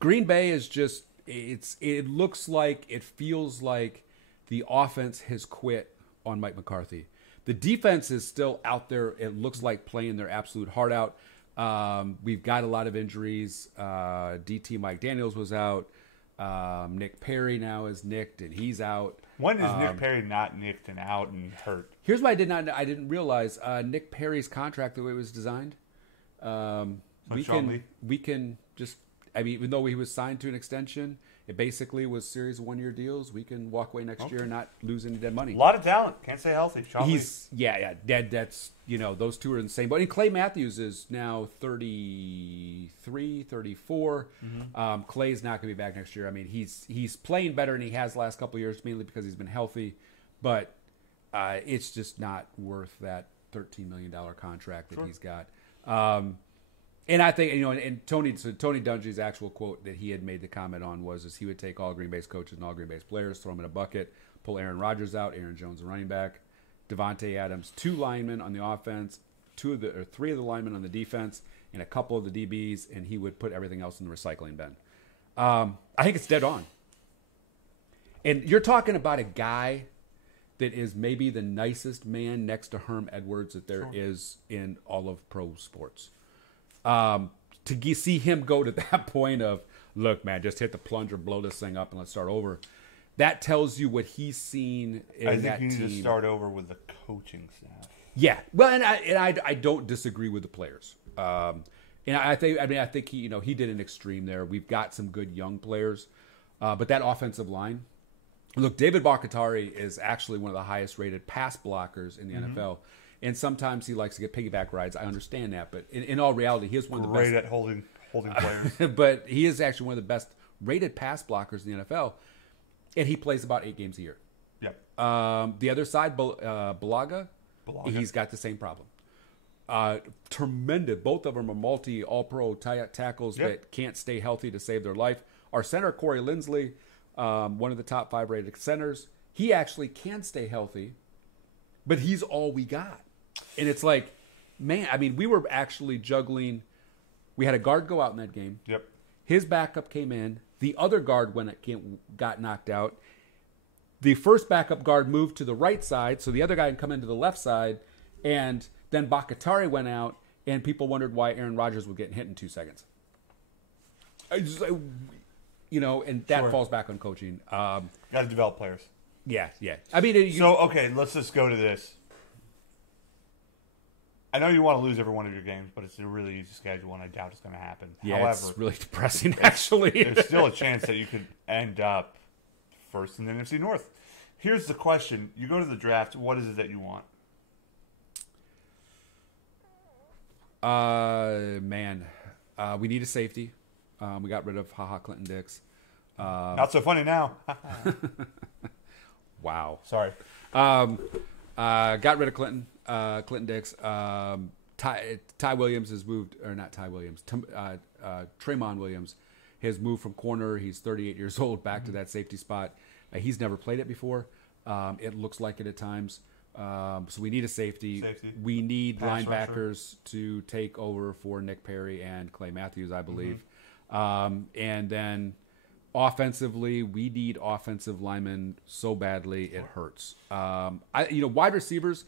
Green Bay is just it looks like, it feels like the offense has quit on Mike McCarthy. The defense is still out there. It looks like playing their absolute heart out. We've got a lot of injuries. DT Mike Daniels was out. Nick Perry now is nicked and he's out. When is Nick Perry not nicked and out and hurt? Here's what I didn't realize. Nick Perry's contract, the way it was designed, we can just, even though he was signed to an extension, it basically was series of 1-year deals. We can walk away next year and not lose any dead money. A lot of talent. Can't stay healthy. That's, those two are in the same boat. And Clay Matthews is now 33, 34. Clay's not going to be back next year. I mean, he's playing better than he has the last couple of years, mainly because he's been healthy. But it's just not worth that $13 million contract that he's got. And I think, and Tony Dungy's actual quote that he had made the comment on was he would take all Green Bay's coaches and all Green Bay's players, throw them in a bucket, pull Aaron Rodgers out, Aaron Jones the running back, Devontae Adams, 2 linemen on the offense, 3 of the linemen on the defense, and a couple of the DBs, and he would put everything else in the recycling bin. I think it's dead on. And you're talking about a guy that is maybe the nicest man next to Herm Edwards that there is in all of pro sports. To see him go to that point of, look, man, just hit the plunger, blow this thing up, and let's start over. That tells you what he's seen in that team. I think you need to start over with the coaching staff. Yeah, well, and I don't disagree with the players. And I think he did an extreme there. We've got some good young players, but that offensive line. Look, David Bakhtiari is actually one of the highest rated pass blockers in the NFL. And sometimes he likes to get piggyback rides. I understand that. But in all reality, he is one of the best. Great at holding players. But he is actually one of the best rated pass blockers in the NFL. And he plays about 8 games a year. Yep. The other side, Bulaga, he's got the same problem. Tremendous. Both of them are all-pro tackles that can't stay healthy to save their life. Our center, Corey Lindsley, one of the top 5 rated centers, he actually can stay healthy, but he's all we got. And it's like, man, we were actually juggling. We had a guard go out in that game. Yep. His backup came in. The other guard got knocked out. The first backup guard moved to the right side, so the other guy can come into the left side. And then Bakhtiari went out. and people wondered why Aaron Rodgers was getting hit in 2 seconds. And that falls back on coaching. Got to develop players. Yeah. I mean, okay, let's just go to this. I know you want to lose every one of your games, but it's a really easy schedule, and I doubt it's going to happen. Yeah, However, it's really depressing, actually. There's still a chance that you could end up first in the NFC North. Here's the question. You go to the draft, what is it that you want? We need a safety. We got rid of Clinton Dix. Not so funny now. Wow. Sorry. Got rid of Clinton Dix. Ty Williams has moved, or not Ty Williams. Tremont Williams has moved from corner. He's 38 years old back to that safety spot. He's never played it before. It looks like it at times. So we need a safety. We need Pass linebackers rusher to take over for Nick Perry and Clay Matthews, I believe. And then offensively, we need offensive linemen so badly it hurts. Wide receivers.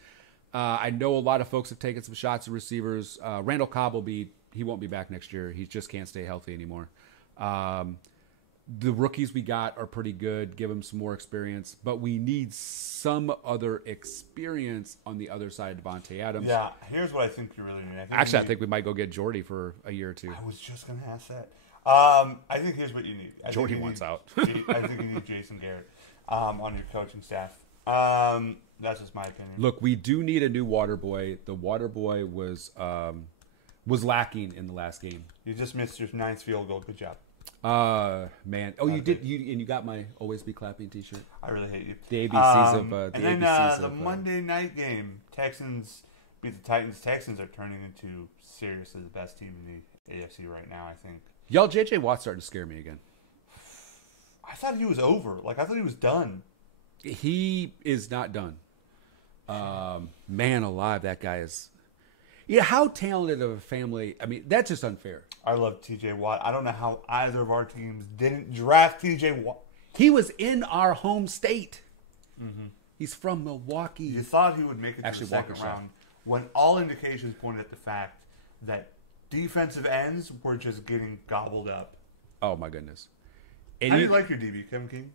I know a lot of folks have taken some shots at receivers. Randall Cobb he won't be back next year. He just can't stay healthy anymore. The rookies we got are pretty good. Give them some more experience, but we need some other experience on the other side of Devontae Adams. Yeah, here's what I think you really need. I think we might go get Jordy for a year or two. I was just going to ask that. I think here's what you need. Jordy wants out. I think you need Jason Garrett on your coaching staff. That's just my opinion. Look, we do need a new water boy. The water boy was lacking in the last game. You just missed your 9th field goal. Good job. Man. Oh, you did. You got my Always Be Clapping T-shirt. I really hate you. The ABCs of and then the Monday night game, Texans beat the Titans. Texans are turning into seriously the best team in the AFC right now, I think. Y'all, J.J. Watt starting to scare me again. I thought he was over. I thought he was done. He is not done. Man alive, that guy is. Yeah, how talented of a family. I mean, that's just unfair. I love T.J. Watt. I don't know how either of our teams didn't draft T.J. Watt. He was in our home state. Mm-hmm. He's from Milwaukee. You thought he would make it to the second round when all indications pointed at the fact that defensive ends were just getting gobbled up. Oh, my goodness. And how do you like your DB, Kevin King?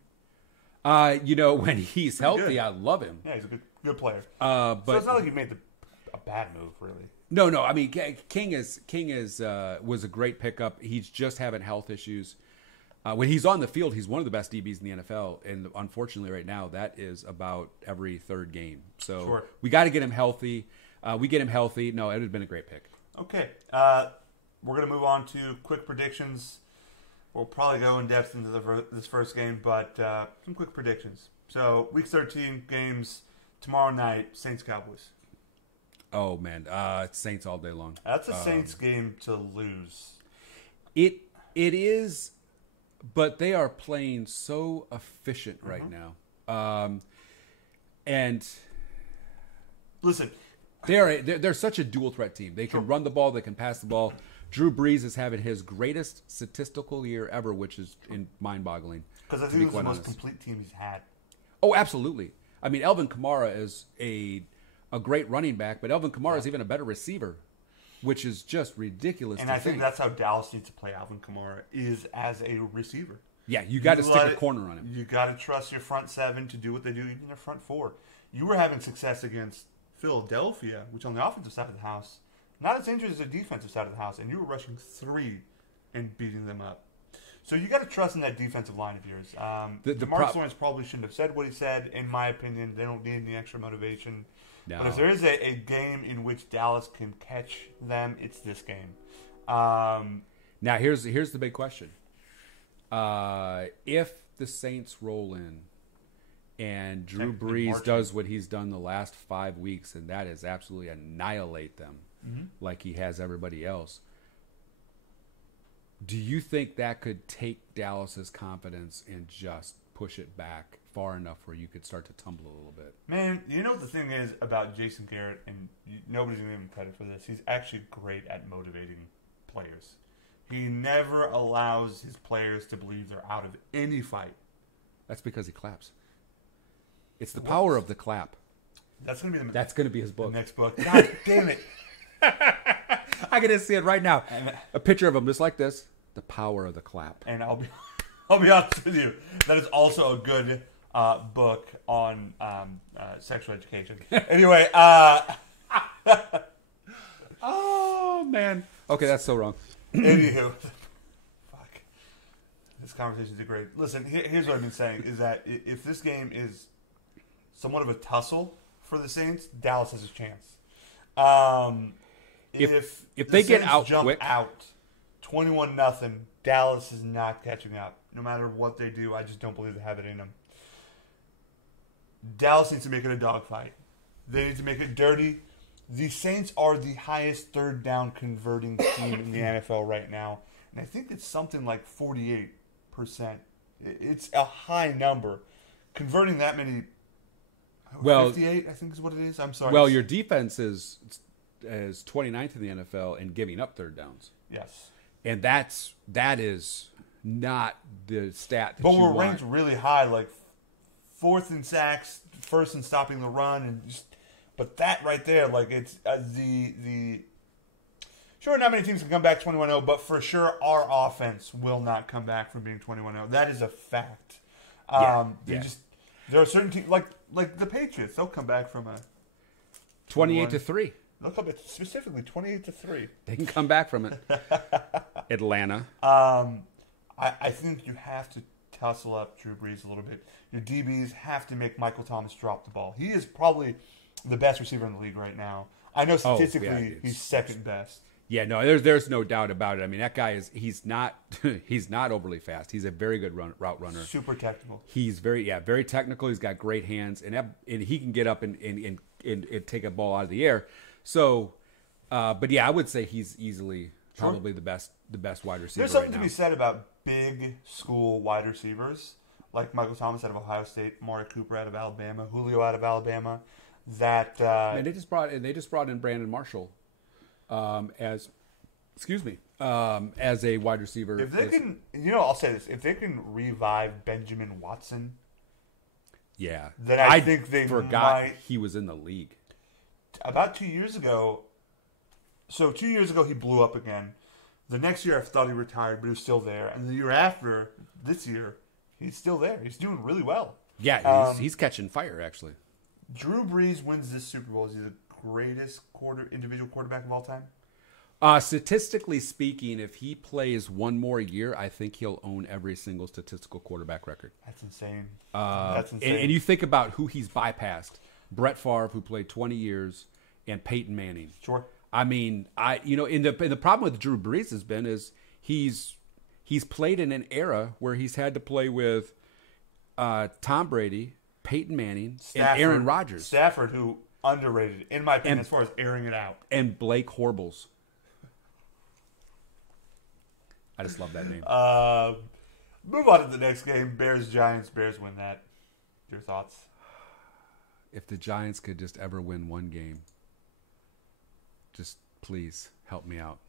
When he's healthy, good. I love him. Yeah, he's a good player. But so it's not like you made a bad move, really. No. I mean, King was a great pickup. He's just having health issues. When he's on the field, he's one of the best DBs in the NFL, and unfortunately, right now, that is about every third game. So we got to get him healthy. We get him healthy. No, it would have been a great pick. Okay, we're gonna move on to quick predictions. We'll probably go in depth into this first game, but some quick predictions. So, Week 13 games tomorrow night. Saints Cowboys. Oh man, Saints all day long. That's a Saints game to lose. It is, but they are playing so efficient right now. And listen, they're such a dual threat team. They can run the ball, they can pass the ball. Drew Brees is having his greatest statistical year ever, which is mind-boggling. Because I think it's the most complete team he's had. Oh, absolutely. I mean, Alvin Kamara is a great running back, but Alvin Kamara is even a better receiver, which is just ridiculous. And I think that's how Dallas needs to play Alvin Kamara, is as a receiver. Yeah, you got to stick a corner on him. You got to trust your front seven to do what they do in their front four. You were having success against Philadelphia, which on the offensive side of the house, not as injured as the defensive side of the house, and you were rushing 3 and beating them up. So you got to trust in that defensive line of yours. Marcus Lawrence probably shouldn't have said what he said. In my opinion, they don't need any extra motivation. No. But if there is a game in which Dallas can catch them, it's this game. Now here's the big question: if the Saints roll in and Drew Brees does what he's done the last 5 weeks, and that is absolutely annihilate them like he has everybody else, do you think that could take Dallas's confidence and just push it back far enough where you could start to tumble a little bit? Man, you know what the thing is about Jason Garrett, and nobody's going to give him credit for this, he's actually great at motivating players. He never allows his players to believe they're out of any fight. That's because he claps. It's the power of the clap. That's going to be his book. The next book. God damn it. I can just see it right now. A picture of him just like this. The power of the clap. And I'll be honest with you. That is also a good book on sexual education. Anyway, oh man. Okay, that's so wrong. Anywho, fuck. This conversation is great. Listen, here's what I've been saying: is that if this game is somewhat of a tussle for the Saints, Dallas has a chance. If they get out jump quick, out 21-0, Dallas is not catching up. No matter what they do, I just don't believe they have it in them. Dallas needs to make it a dogfight. They need to make it dirty. The Saints are the highest third down converting team in the NFL right now. And I think it's something like 48%. It's a high number. Converting that many, 58 I think is what it is. I'm sorry. Well, your defense is 29th in the NFL in giving up third downs. Yes. And that is not the stat that but you we're want. ranked really high, like fourth in sacks, first in stopping the run, and just. But that right there, like it's the. Sure, not many teams can come back 21-0, but for sure our offense will not come back from being 21-0. That is a fact. There are certain teams like the Patriots. They'll come back from a 28-3. They'll come back specifically 28-3. They can come back from it. Atlanta. I think you have to tussle up Drew Brees a little bit. Your DBs have to make Michael Thomas drop the ball. He is probably the best receiver in the league right now. I know statistically he's second best. Yeah, no, there's no doubt about it. I mean, that guy he's not overly fast. He's a very good route runner. Super technical. He's very technical. He's got great hands, and he can get up and take a ball out of the air. So, but yeah, I would say he's easily probably the best wide receiver. There's something right to be said about big school wide receivers like Michael Thomas out of Ohio State, Amari Cooper out of Alabama, Julio out of Alabama. That and they just brought in Brandon Marshall as a wide receiver. If they can, I'll say this: if they can revive Benjamin Watson, then I think they forgot might. He was in the league About 2 years ago. So 2 years ago, he blew up again. The next year, I thought he retired, but he was still there. And the year after, this year, he's still there. He's doing really well. Yeah, he's catching fire, actually. Drew Brees wins this Super Bowl. Is he the greatest individual quarterback of all time? Statistically speaking, if he plays one more year, I think he'll own every single statistical quarterback record. That's insane. That's insane. And you think about who he's bypassed. Brett Favre, who played 20 years, and Peyton Manning. Sure. I mean, in the problem with Drew Brees has been is he's played in an era where he's had to play with Tom Brady, Peyton Manning, and Aaron Rodgers. Stafford, who underrated, in my opinion, as far as airing it out. And Blake Horbles. I just love that name. Move on to the next game. Bears-Giants. Bears win that. Your thoughts? If the Giants could just ever win one game, just please help me out.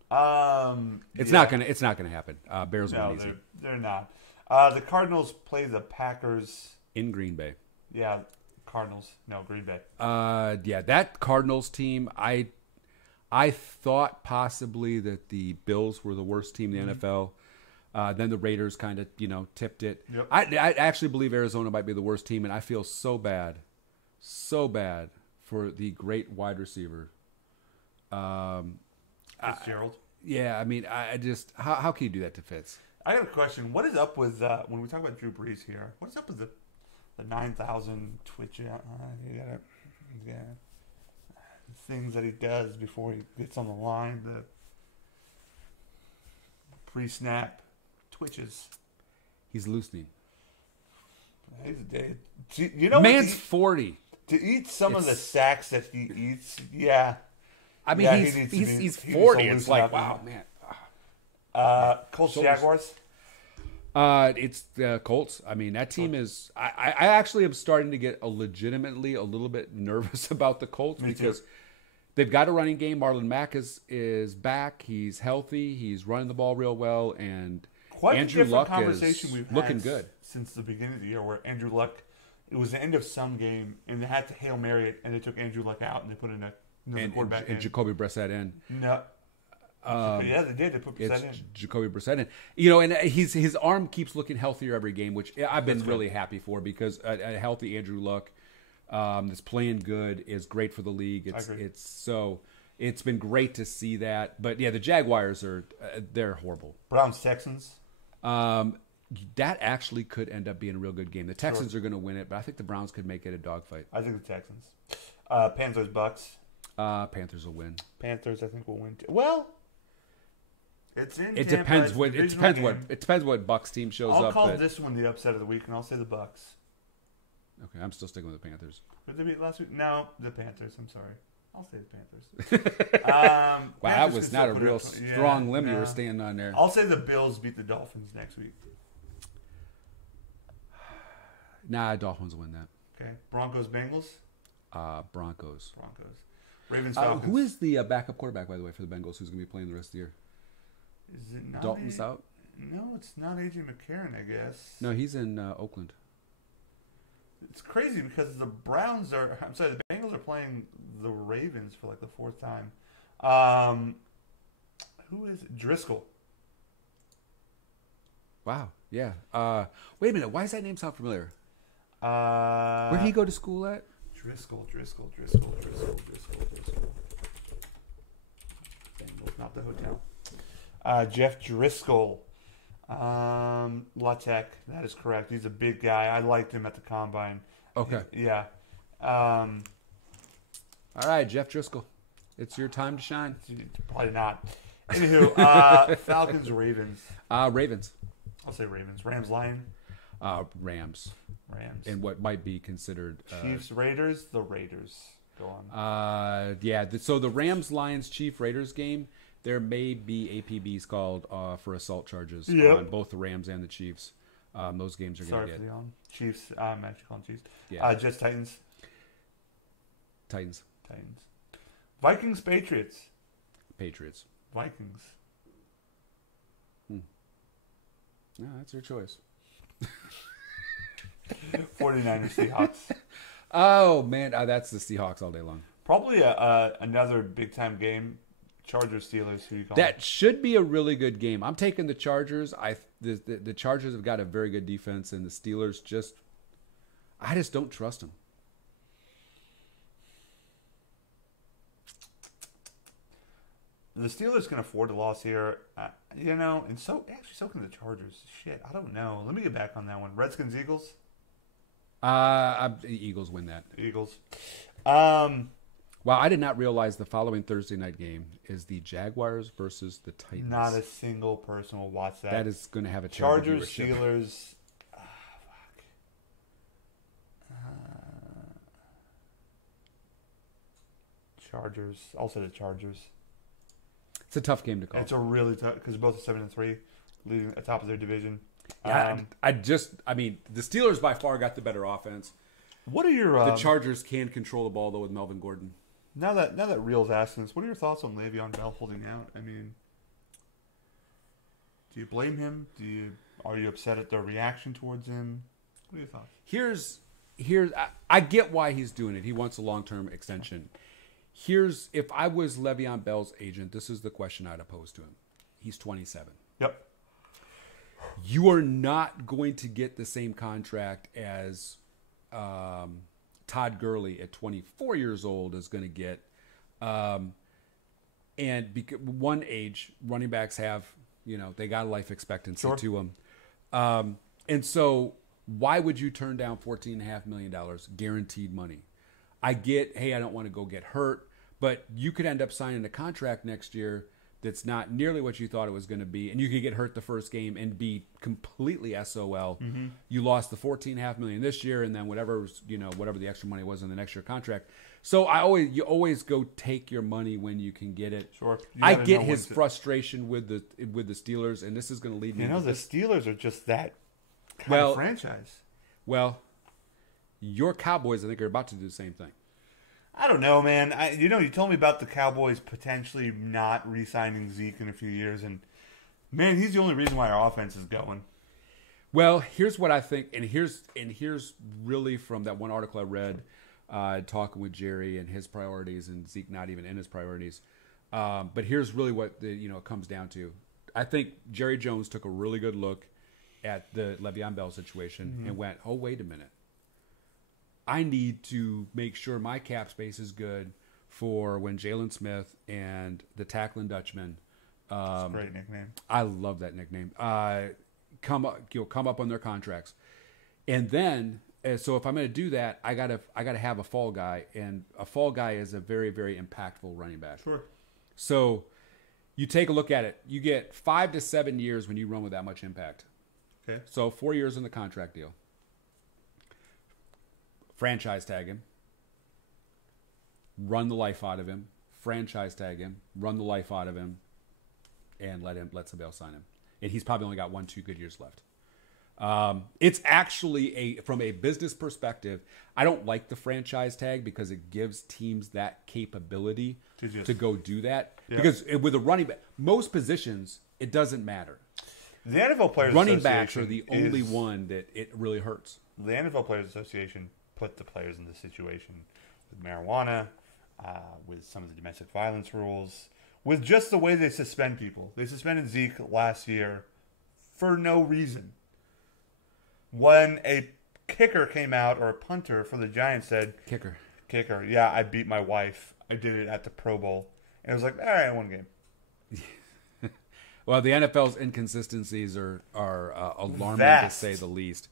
It's not gonna happen. Bears win easy. They're not. The Cardinals play the Packers in Green Bay. Yeah, Cardinals. No, Green Bay. That Cardinals team. I thought possibly that the Bills were the worst team in the NFL. Then the Raiders kind of tipped it. Yep. I actually believe Arizona might be the worst team, and I feel so bad for the great wide receiver. Fitzgerald. I mean, I just how can you do that to Fitz? I got a question. What is up with when we talk about Drew Brees here? What is up with the 9,000 Twitch? Things that he does before he gets on the line, the pre-snap twitches. He's loosening. Man's 40. To eat some of the sacks that he eats, yeah. I mean, he's 40. It's like, wow, man. Colts Jaguars. It's the Colts. I mean, that team is. I actually am starting to get legitimately a little bit nervous about the Colts because they've got a running game. Marlon Mack is back. He's healthy. He's running the ball real well, and quite Andrew a Luck conversation is we've looking had good since the beginning of the year, where Andrew Luck. It was the end of some game, and they had to Hail Mary it, and they took Andrew Luck out, and they put in another quarterback and Jacoby Brissett in. No, Yeah, they did. They put It's Brissett in. Jacoby Brissett in. You know, and his arm keeps looking healthier every game, which I've been really happy for because a healthy Andrew Luck that's playing good is great for the league. It's been great to see that. But yeah, the Jaguars they're horrible. Browns Texans. That actually could end up being a real good game. The Texans are going to win it, but I think the Browns could make it a dogfight. I think the Texans. Panthers Bucks. Panthers will win. Panthers, I think, will win too. Well, it's in. It Tampa. depends what Bucks team shows up. I'll call this one the upset of the week, and I'll say the Bucks. Okay, I'm still sticking with the Panthers. Did they beat last week? No, the Panthers. I'm sorry. I'll say the Panthers. Wow, Panthers that was can not a still real put strong limb you were standing on there. I'll say the Bills beat the Dolphins next week. Nah, Dolphins will win that. Okay. Broncos Bengals. Broncos. Ravens Falcons. Who is the backup quarterback, by the way, for the Bengals? Who's going to be playing the rest of the year? Is it not Dalton's out? No, it's not A.J. McCarron, I guess. No, he's in Oakland. It's crazy because the Bengals are playing the Ravens for like the fourth time. Who is it? Driscoll? Wow, yeah. Wait a minute, why does that name sound familiar? Where did he go to school at? Driscoll. Bengals, not the hotel. Jeff Driscoll. La Tech. That is correct. He's a big guy. I liked him at the combine. Okay. Yeah. All right, Jeff Driscoll. It's your time to shine. Probably not. Anywho, Falcons, Ravens. Ravens. I'll say Ravens. Rams, Lion. Rams. And what might be considered Chiefs, Raiders. The Raiders. Go on. So the Rams, Lions, Chief, Raiders game. There may be APBs called for assault charges on both the Rams and the Chiefs. Those games are going to get. Sorry for the Chiefs. I'm actually calling Chiefs. Yeah. Jets, Titans. Titans. Vikings, Patriots. Vikings. No, that's your choice. 49ers, Seahawks. Oh, man. That's the Seahawks all day long. Probably another big-time game. Chargers, Steelers. Who you call that should be a really good game. I'm taking the Chargers. The Chargers have got a very good defense, and the Steelers I just don't trust them. The Steelers can afford a loss here, and so can the Chargers. Shit, I don't know. Let me get back on that one. Redskins, Eagles. Eagles win that. Eagles. Wow, I did not realize the following Thursday night game is the Jaguars versus the Titans. Not a single person will watch that. That is going to have a Chargers, Steelers. Chargers. I'll say the Chargers. It's a tough game to call. It's a really tough because both are 7-3, leading atop of their division. Yeah, the Steelers by far got the better offense. What are your? The Chargers can control the ball though with Melvin Gordon. Now that Real's asking us, what are your thoughts on Le'Veon Bell holding out? I mean, do you blame him? Are you upset at the reaction towards him? What are your thoughts? I get why he's doing it. He wants a long-term extension. If I was Le'Veon Bell's agent, this is the question I'd pose to him. He's 27. Yep. You are not going to get the same contract as Todd Gurley at 24 years old is going to get. One age, running backs have, they got a life expectancy to them. And so why would you turn down $14.5 million guaranteed money? I get, hey, I don't want to go get hurt, but you could end up signing a contract next year that's not nearly what you thought it was going to be, and you could get hurt the first game and be completely SOL. Mm-hmm. You lost the $14.5 million this year, and then whatever the extra money was in the next year contract. So you always go take your money when you can get it. Sure, I get his frustration with the Steelers, and this is going to lead me. The Steelers are just that kind of franchise. Well, your Cowboys, I think, are about to do the same thing. I don't know, man. You told me about the Cowboys potentially not re-signing Zeke in a few years, and man, he's the only reason why our offense is going. Well, here's what I think, and here's really from that one article I read, talking with Jerry and his priorities, and Zeke not even in his priorities. But here's really what it comes down to. I think Jerry Jones took a really good look at the Le'Veon Bell situation and went, oh, wait a minute. I need to make sure my cap space is good for when Jalen Smith and the tackling Dutchman. That's a great nickname. I love that nickname. Come up on their contracts. And then, so if I'm going to do that, I gotta have a fall guy, and a fall guy is a very, very impactful running back. Sure. So you take a look at it. You get 5 to 7 years when you run with that much impact. Okay. So 4 years in the contract deal. Franchise tag him. Run the life out of him. Franchise tag him. Run the life out of him. And let Nabiel sign him. And he's probably only got 1-2 good years left. It's actually from a business perspective, I don't like the franchise tag because it gives teams that capability to go do that. Yeah. Because with a running back, most positions, it doesn't matter. The NFL Players running Association backs are the only one that it really hurts. The NFL Players Association put the players in this situation with marijuana, with some of the domestic violence rules, with just the way they suspend people. They suspended Zeke last year for no reason. When a kicker came out, or a punter for the Giants said... Kicker, yeah, I beat my wife. I did it at the Pro Bowl. And it was like, all right, I won a game. Well, the NFL's inconsistencies are alarming, vast, to say the least.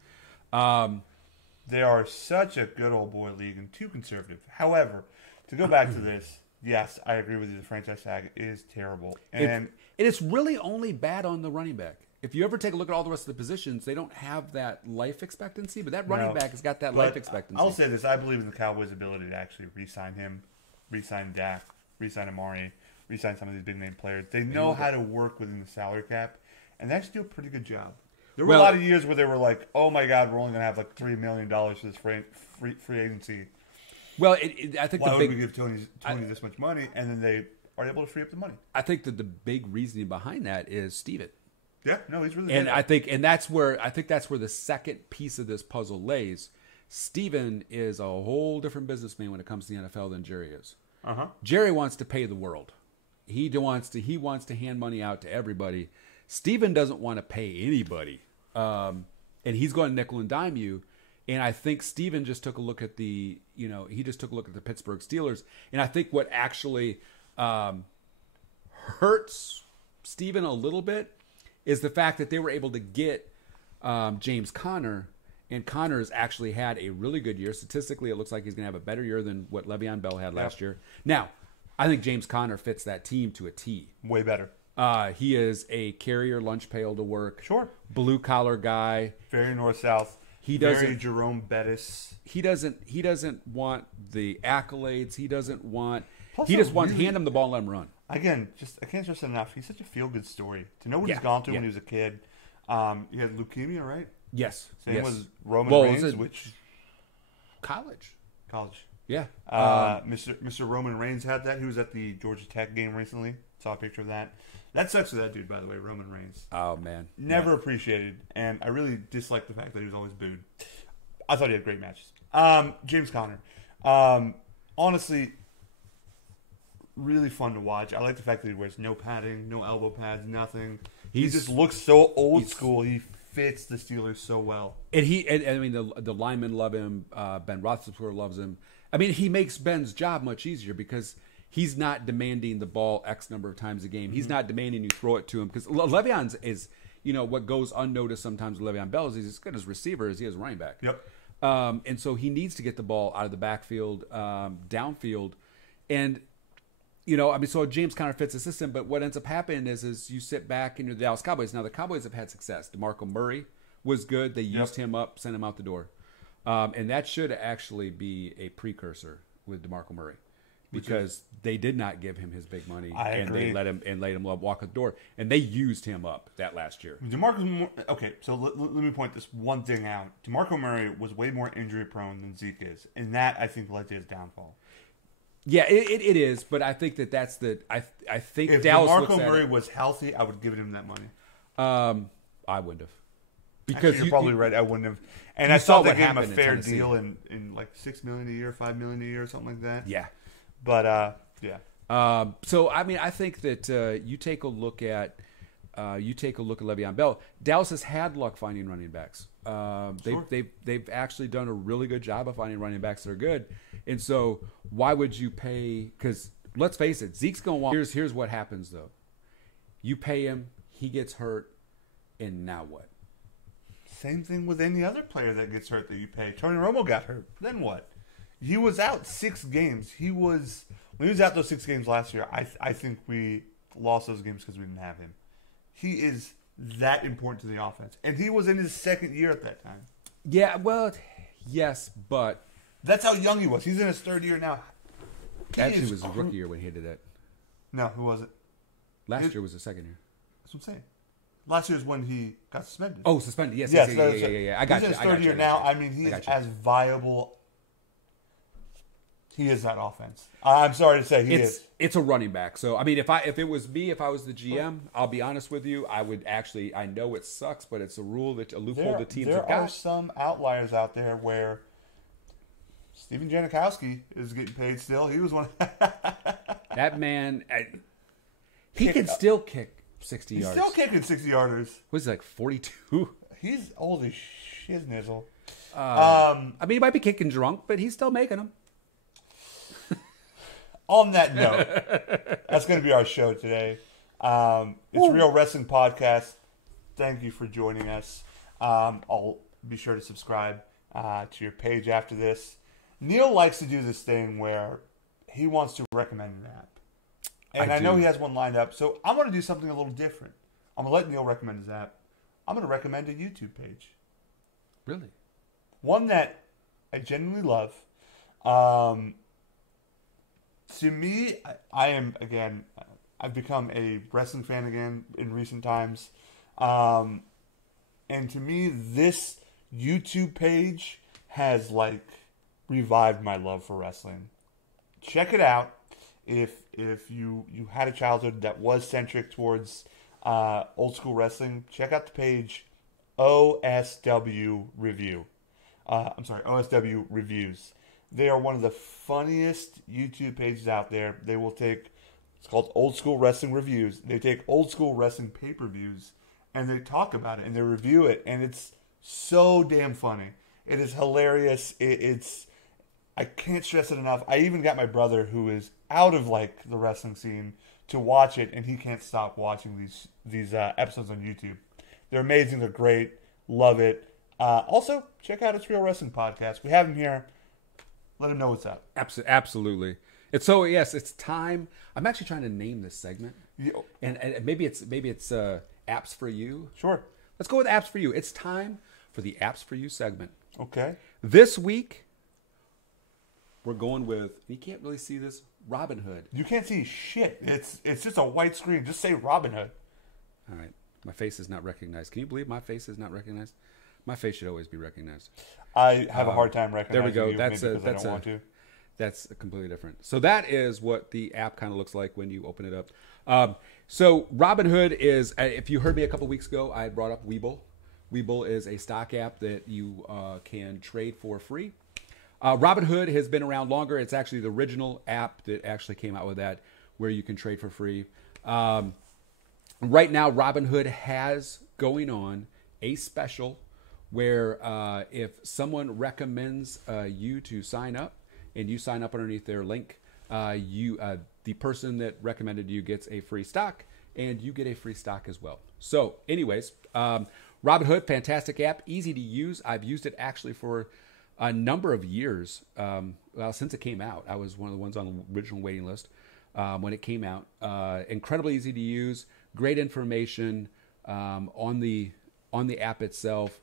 They are such a good old boy league and too conservative. However, to go back to this, yes, I agree with you. The franchise tag is terrible. And it's really only bad on the running back. If you ever take a look at all the rest of the positions, they don't have that life expectancy, but that running back has got that life expectancy. I'll say this. I believe in the Cowboys' ability to actually re-sign him, re-sign Dak, re-sign Amari, re-sign some of these big-name players. They know how to work within the salary cap, and they actually do a pretty good job. There were a lot of years where they were like, oh, my God, we're only going to have like $3 million for this free agency. Well, I think why would we give Tony this much money? And then they are able to free up the money. I think that the big reasoning behind that is Steven. Yeah, no, he's really good. And I think that's where the second piece of this puzzle lays. Steven is a whole different businessman when it comes to the NFL than Jerry is. Jerry wants to pay the world. He wants to hand money out to everybody. Steven doesn't want to pay anybody. And he's going to nickel and dime you. And I think Steven just took a look at the Pittsburgh Steelers. And I think what actually hurts Steven a little bit is the fact that they were able to get James Conner, and Conner's actually had a really good year. Statistically, it looks like he's going to have a better year than what Le'Veon Bell had last year. Now, I think James Conner fits that team to a T. Way better. He is a carrier, lunch pail to work. Sure. Blue-collar guy. Very north-south. Very Jerome Bettis. He doesn't want the accolades. He doesn't want... He just wants to hand him the ball and let him run. Again, I can't stress it enough. He's such a feel-good story. To know what he's gone through when he was a kid. He had leukemia, right? Yes. Same was Roman Reigns, which... College. Yeah. Mr. Roman Reigns had that. He was at the Georgia Tech game recently. Saw a picture of that. That sucks for that dude, by the way, Roman Reigns. Oh, man. Never appreciated, and I really disliked the fact that he was always booed. I thought he had great matches. James Conner. Honestly... really fun to watch. I like the fact that he wears no padding, no elbow pads, nothing. He just looks so old school. He fits the Steelers so well. And I mean, the linemen love him. Ben Roethlisberger loves him. I mean, he makes Ben's job much easier because he's not demanding the ball X number of times a game. He's not demanding you throw it to him because Le'Veon's is, what goes unnoticed sometimes with Le'Veon Bell is he's as good as receiver as he is running back. Yep. And so he needs to get the ball out of the backfield, downfield, and. So James Conner fits the system, but what ends up happening is you sit back and you're the Dallas Cowboys. Now, the Cowboys have had success. DeMarco Murray was good. They used him up, sent him out the door. And that should actually be a precursor with DeMarco Murray because they did not give him his big money. They let him walk the door. And they used him up that last year. Okay, so let me point this one thing out. DeMarco Murray was way more injury-prone than Zeke is, and that, I think, led to his downfall. Yeah, it is, but I think that's I think if Dallas DeMarco looks at Murray was healthy, I would have given him that money. I wouldn't have. Because you're probably right. I wouldn't have. And I thought they gave him a fair deal in like $6 million a year, $5 million a year, or something like that. Yeah, but yeah. So I mean, I think that you take a look at Le'Veon Bell. Dallas has had luck finding running backs. They've actually done a really good job of finding running backs that are good. And so why would you pay? Because let's face it, Zeke's going to want. Here's what happens though. You pay him, he gets hurt, and now what? Same thing with any other player that gets hurt that you pay. Tony Romo got hurt. Then what? He was out 6 games. When he was out those 6 games last year, I think we lost those games because we didn't have him. He is that important to the offense. And he was in his 2nd year at that time. Yeah, well, yes, but... That's how young he was. He's in his 3rd year now. Actually, it was his rookie year when he did that. No, who was it? Last year was his 2nd year. That's what I'm saying. Last year is when he got suspended. Oh, suspended. Yes. Yeah. I got you. He's in his 3rd year now. I mean, he is as viable. He is that offense. I'm sorry to say he is. It's a running back. So I mean, if it was me, if I was the GM, I'll be honest with you, I would actually. I know it sucks, but it's a loophole the teams have got. There are some outliers out there where Steven Janikowski is getting paid still. He was one. That man, he can still kick 60 yards. He's still kicking 60-yarders. Was he like 42? He's old as shiznizzle. I mean, he might be kicking drunk, but he's still making them. On that note, that's going to be our show today. It's Real Wrestling Podcast. Thank you for joining us. I'll be sure to subscribe to your page after this. Neil likes to do this thing where he wants to recommend an app. And I know he has one lined up, so I'm going to do something a little different. I'm going to let Neil recommend his app. I'm going to recommend a YouTube page. Really? One that I genuinely love. To me, I've become a wrestling fan again in recent times. And to me, this YouTube page has, revived my love for wrestling. Check it out. If you had a childhood that was centric towards old school wrestling, check out the page OSW Review. OSW Reviews. They are one of the funniest YouTube pages out there. They will take, it's called Old School Wrestling Reviews. They take old school wrestling pay-per-views and they talk about it and they review it, and it's so damn funny. It is hilarious. I can't stress it enough. I even got my brother, who is out of the wrestling scene, to watch it, and he can't stop watching these episodes on YouTube. They're amazing. They're great. Love it. Also, check out It's Real Wrestling Podcast. We have him here. Let him know what's up. Absolutely. It's time. I'm actually trying to name this segment, and maybe it's apps for you. Sure. Let's go with apps for you. It's time for the apps for you segment. Okay. This week, we're going with, you can't really see this, Robinhood. You can't see shit. It's just a white screen. Just say Robinhood. All right. My face is not recognized. Can you believe my face is not recognized? My face should always be recognized. I have a hard time recognizing there we go. You, that's maybe because I don't want to. That's completely different. So that is what the app kind of looks like when you open it up. So Robinhood is, if you heard me a couple weeks ago, I brought up Webull. Webull is a stock app that you can trade for free. Robinhood has been around longer. It's actually the original app that actually came out with that, where you can trade for free. Right now, Robinhood has going on a special where if someone recommends you to sign up, and you sign up underneath their link, the person that recommended you gets a free stock, and you get a free stock as well. So anyways, Robinhood, fantastic app, easy to use. I've used it actually for a number of years. Since it came out, I was one of the ones on the original waiting list when it came out. Incredibly easy to use, great information on the app itself.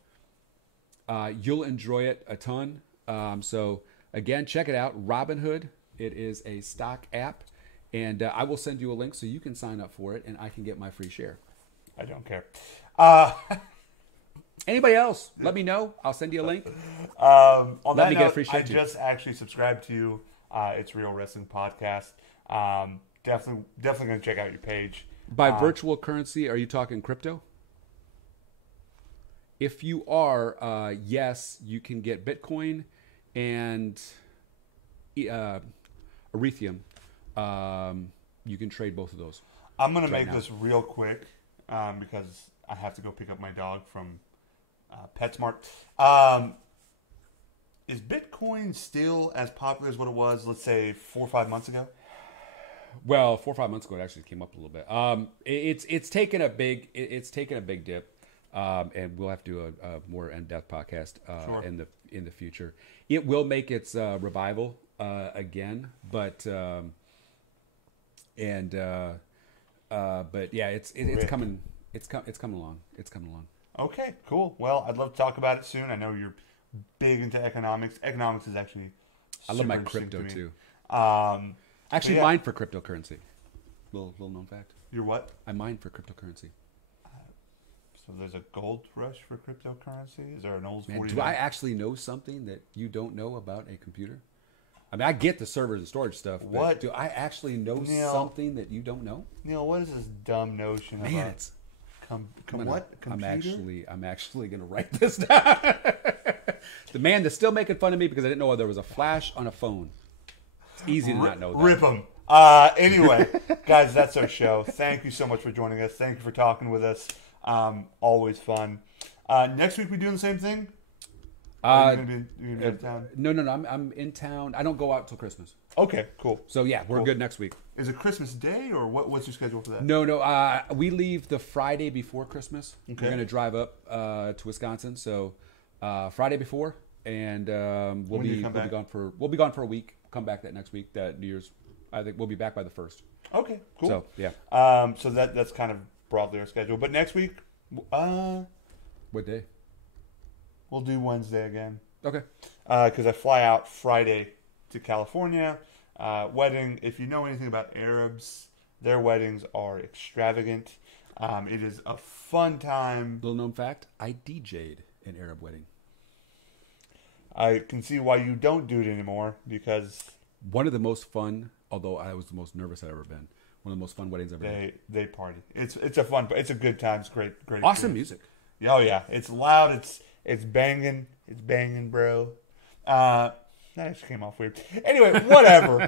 You'll enjoy it a ton. So again, check it out, Robinhood. It is a stock app, and I will send you a link so you can sign up for it, and I can get my free share. I don't care. Anybody else? Let me know. I'll send you a link. On Let that me note, get a free share I too. just actually subscribed to It's Real Wrestling Podcast. Definitely going to check out your page. By virtual currency, are you talking crypto? If you are, yes, you can get Bitcoin and Ethereum. you can trade both of those. I'm going to make this real quick because I have to go pick up my dog from PetSmart. Is Bitcoin still as popular as what it was, let's say, 4 or 5 months ago? Well, 4 or 5 months ago, it actually came up a little bit. It's taken a big dip, and we'll have to do a more in-depth podcast Sure. in the future. It will make its revival again, but yeah, it's coming. It's coming along. It's coming along. Okay, cool. Well, I'd love to talk about it soon. I know you're big into economics. Economics is actually I love super my interesting crypto to me. too. So Actually, yeah. mine for cryptocurrency. Little known fact. You're what? I mine for cryptocurrency. So there's a gold rush for cryptocurrency? Is there an old Man, 40? do I actually know something that you don't know about a computer? I mean, I get the servers and storage stuff. But What? do I actually know Neil, something that you don't know? Neil, what is this dumb notion Man, about it's. what? Computer? I'm actually gonna write this down. The man that's still making fun of me because I didn't know there was a flash on a phone. It's easy to not know that. Rip them. Anyway, guys, that's our show. Thank you so much for joining us. Thank you for talking with us. Always fun. Next week we doing the same thing? Are you gonna be out of town? No. I'm in town. I don't go out till Christmas. Okay, cool. So yeah, we're Cool. good next week. Is it Christmas Day or what's your schedule for that? No. We leave the Friday before Christmas. Okay. We're gonna drive up to Wisconsin. So Friday before, and we'll be gone for a week. Come back that next week. That New Year's. I think we'll be back by the 1st. Okay, cool. So yeah. So that's kind of broadly our schedule. But next week, What day? we'll do Wednesday again. Okay. Because I fly out Friday to California. Wedding. If you know anything about Arabs, their weddings are extravagant. It is a fun time. Little known fact: I DJ'd an Arab wedding. I can see why you don't do it anymore because One of the most fun, although I was the most nervous I've ever been. One of the most fun weddings I've ever been. they party. It's a good time. It's great. Awesome experience. music. Oh yeah, it's loud. It's banging. It's banging, bro. That actually came off weird. Anyway, whatever.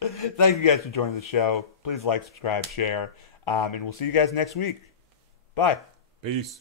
Thank you guys for joining the show. Please like, subscribe, share, and we'll see you guys next week. Bye. Peace.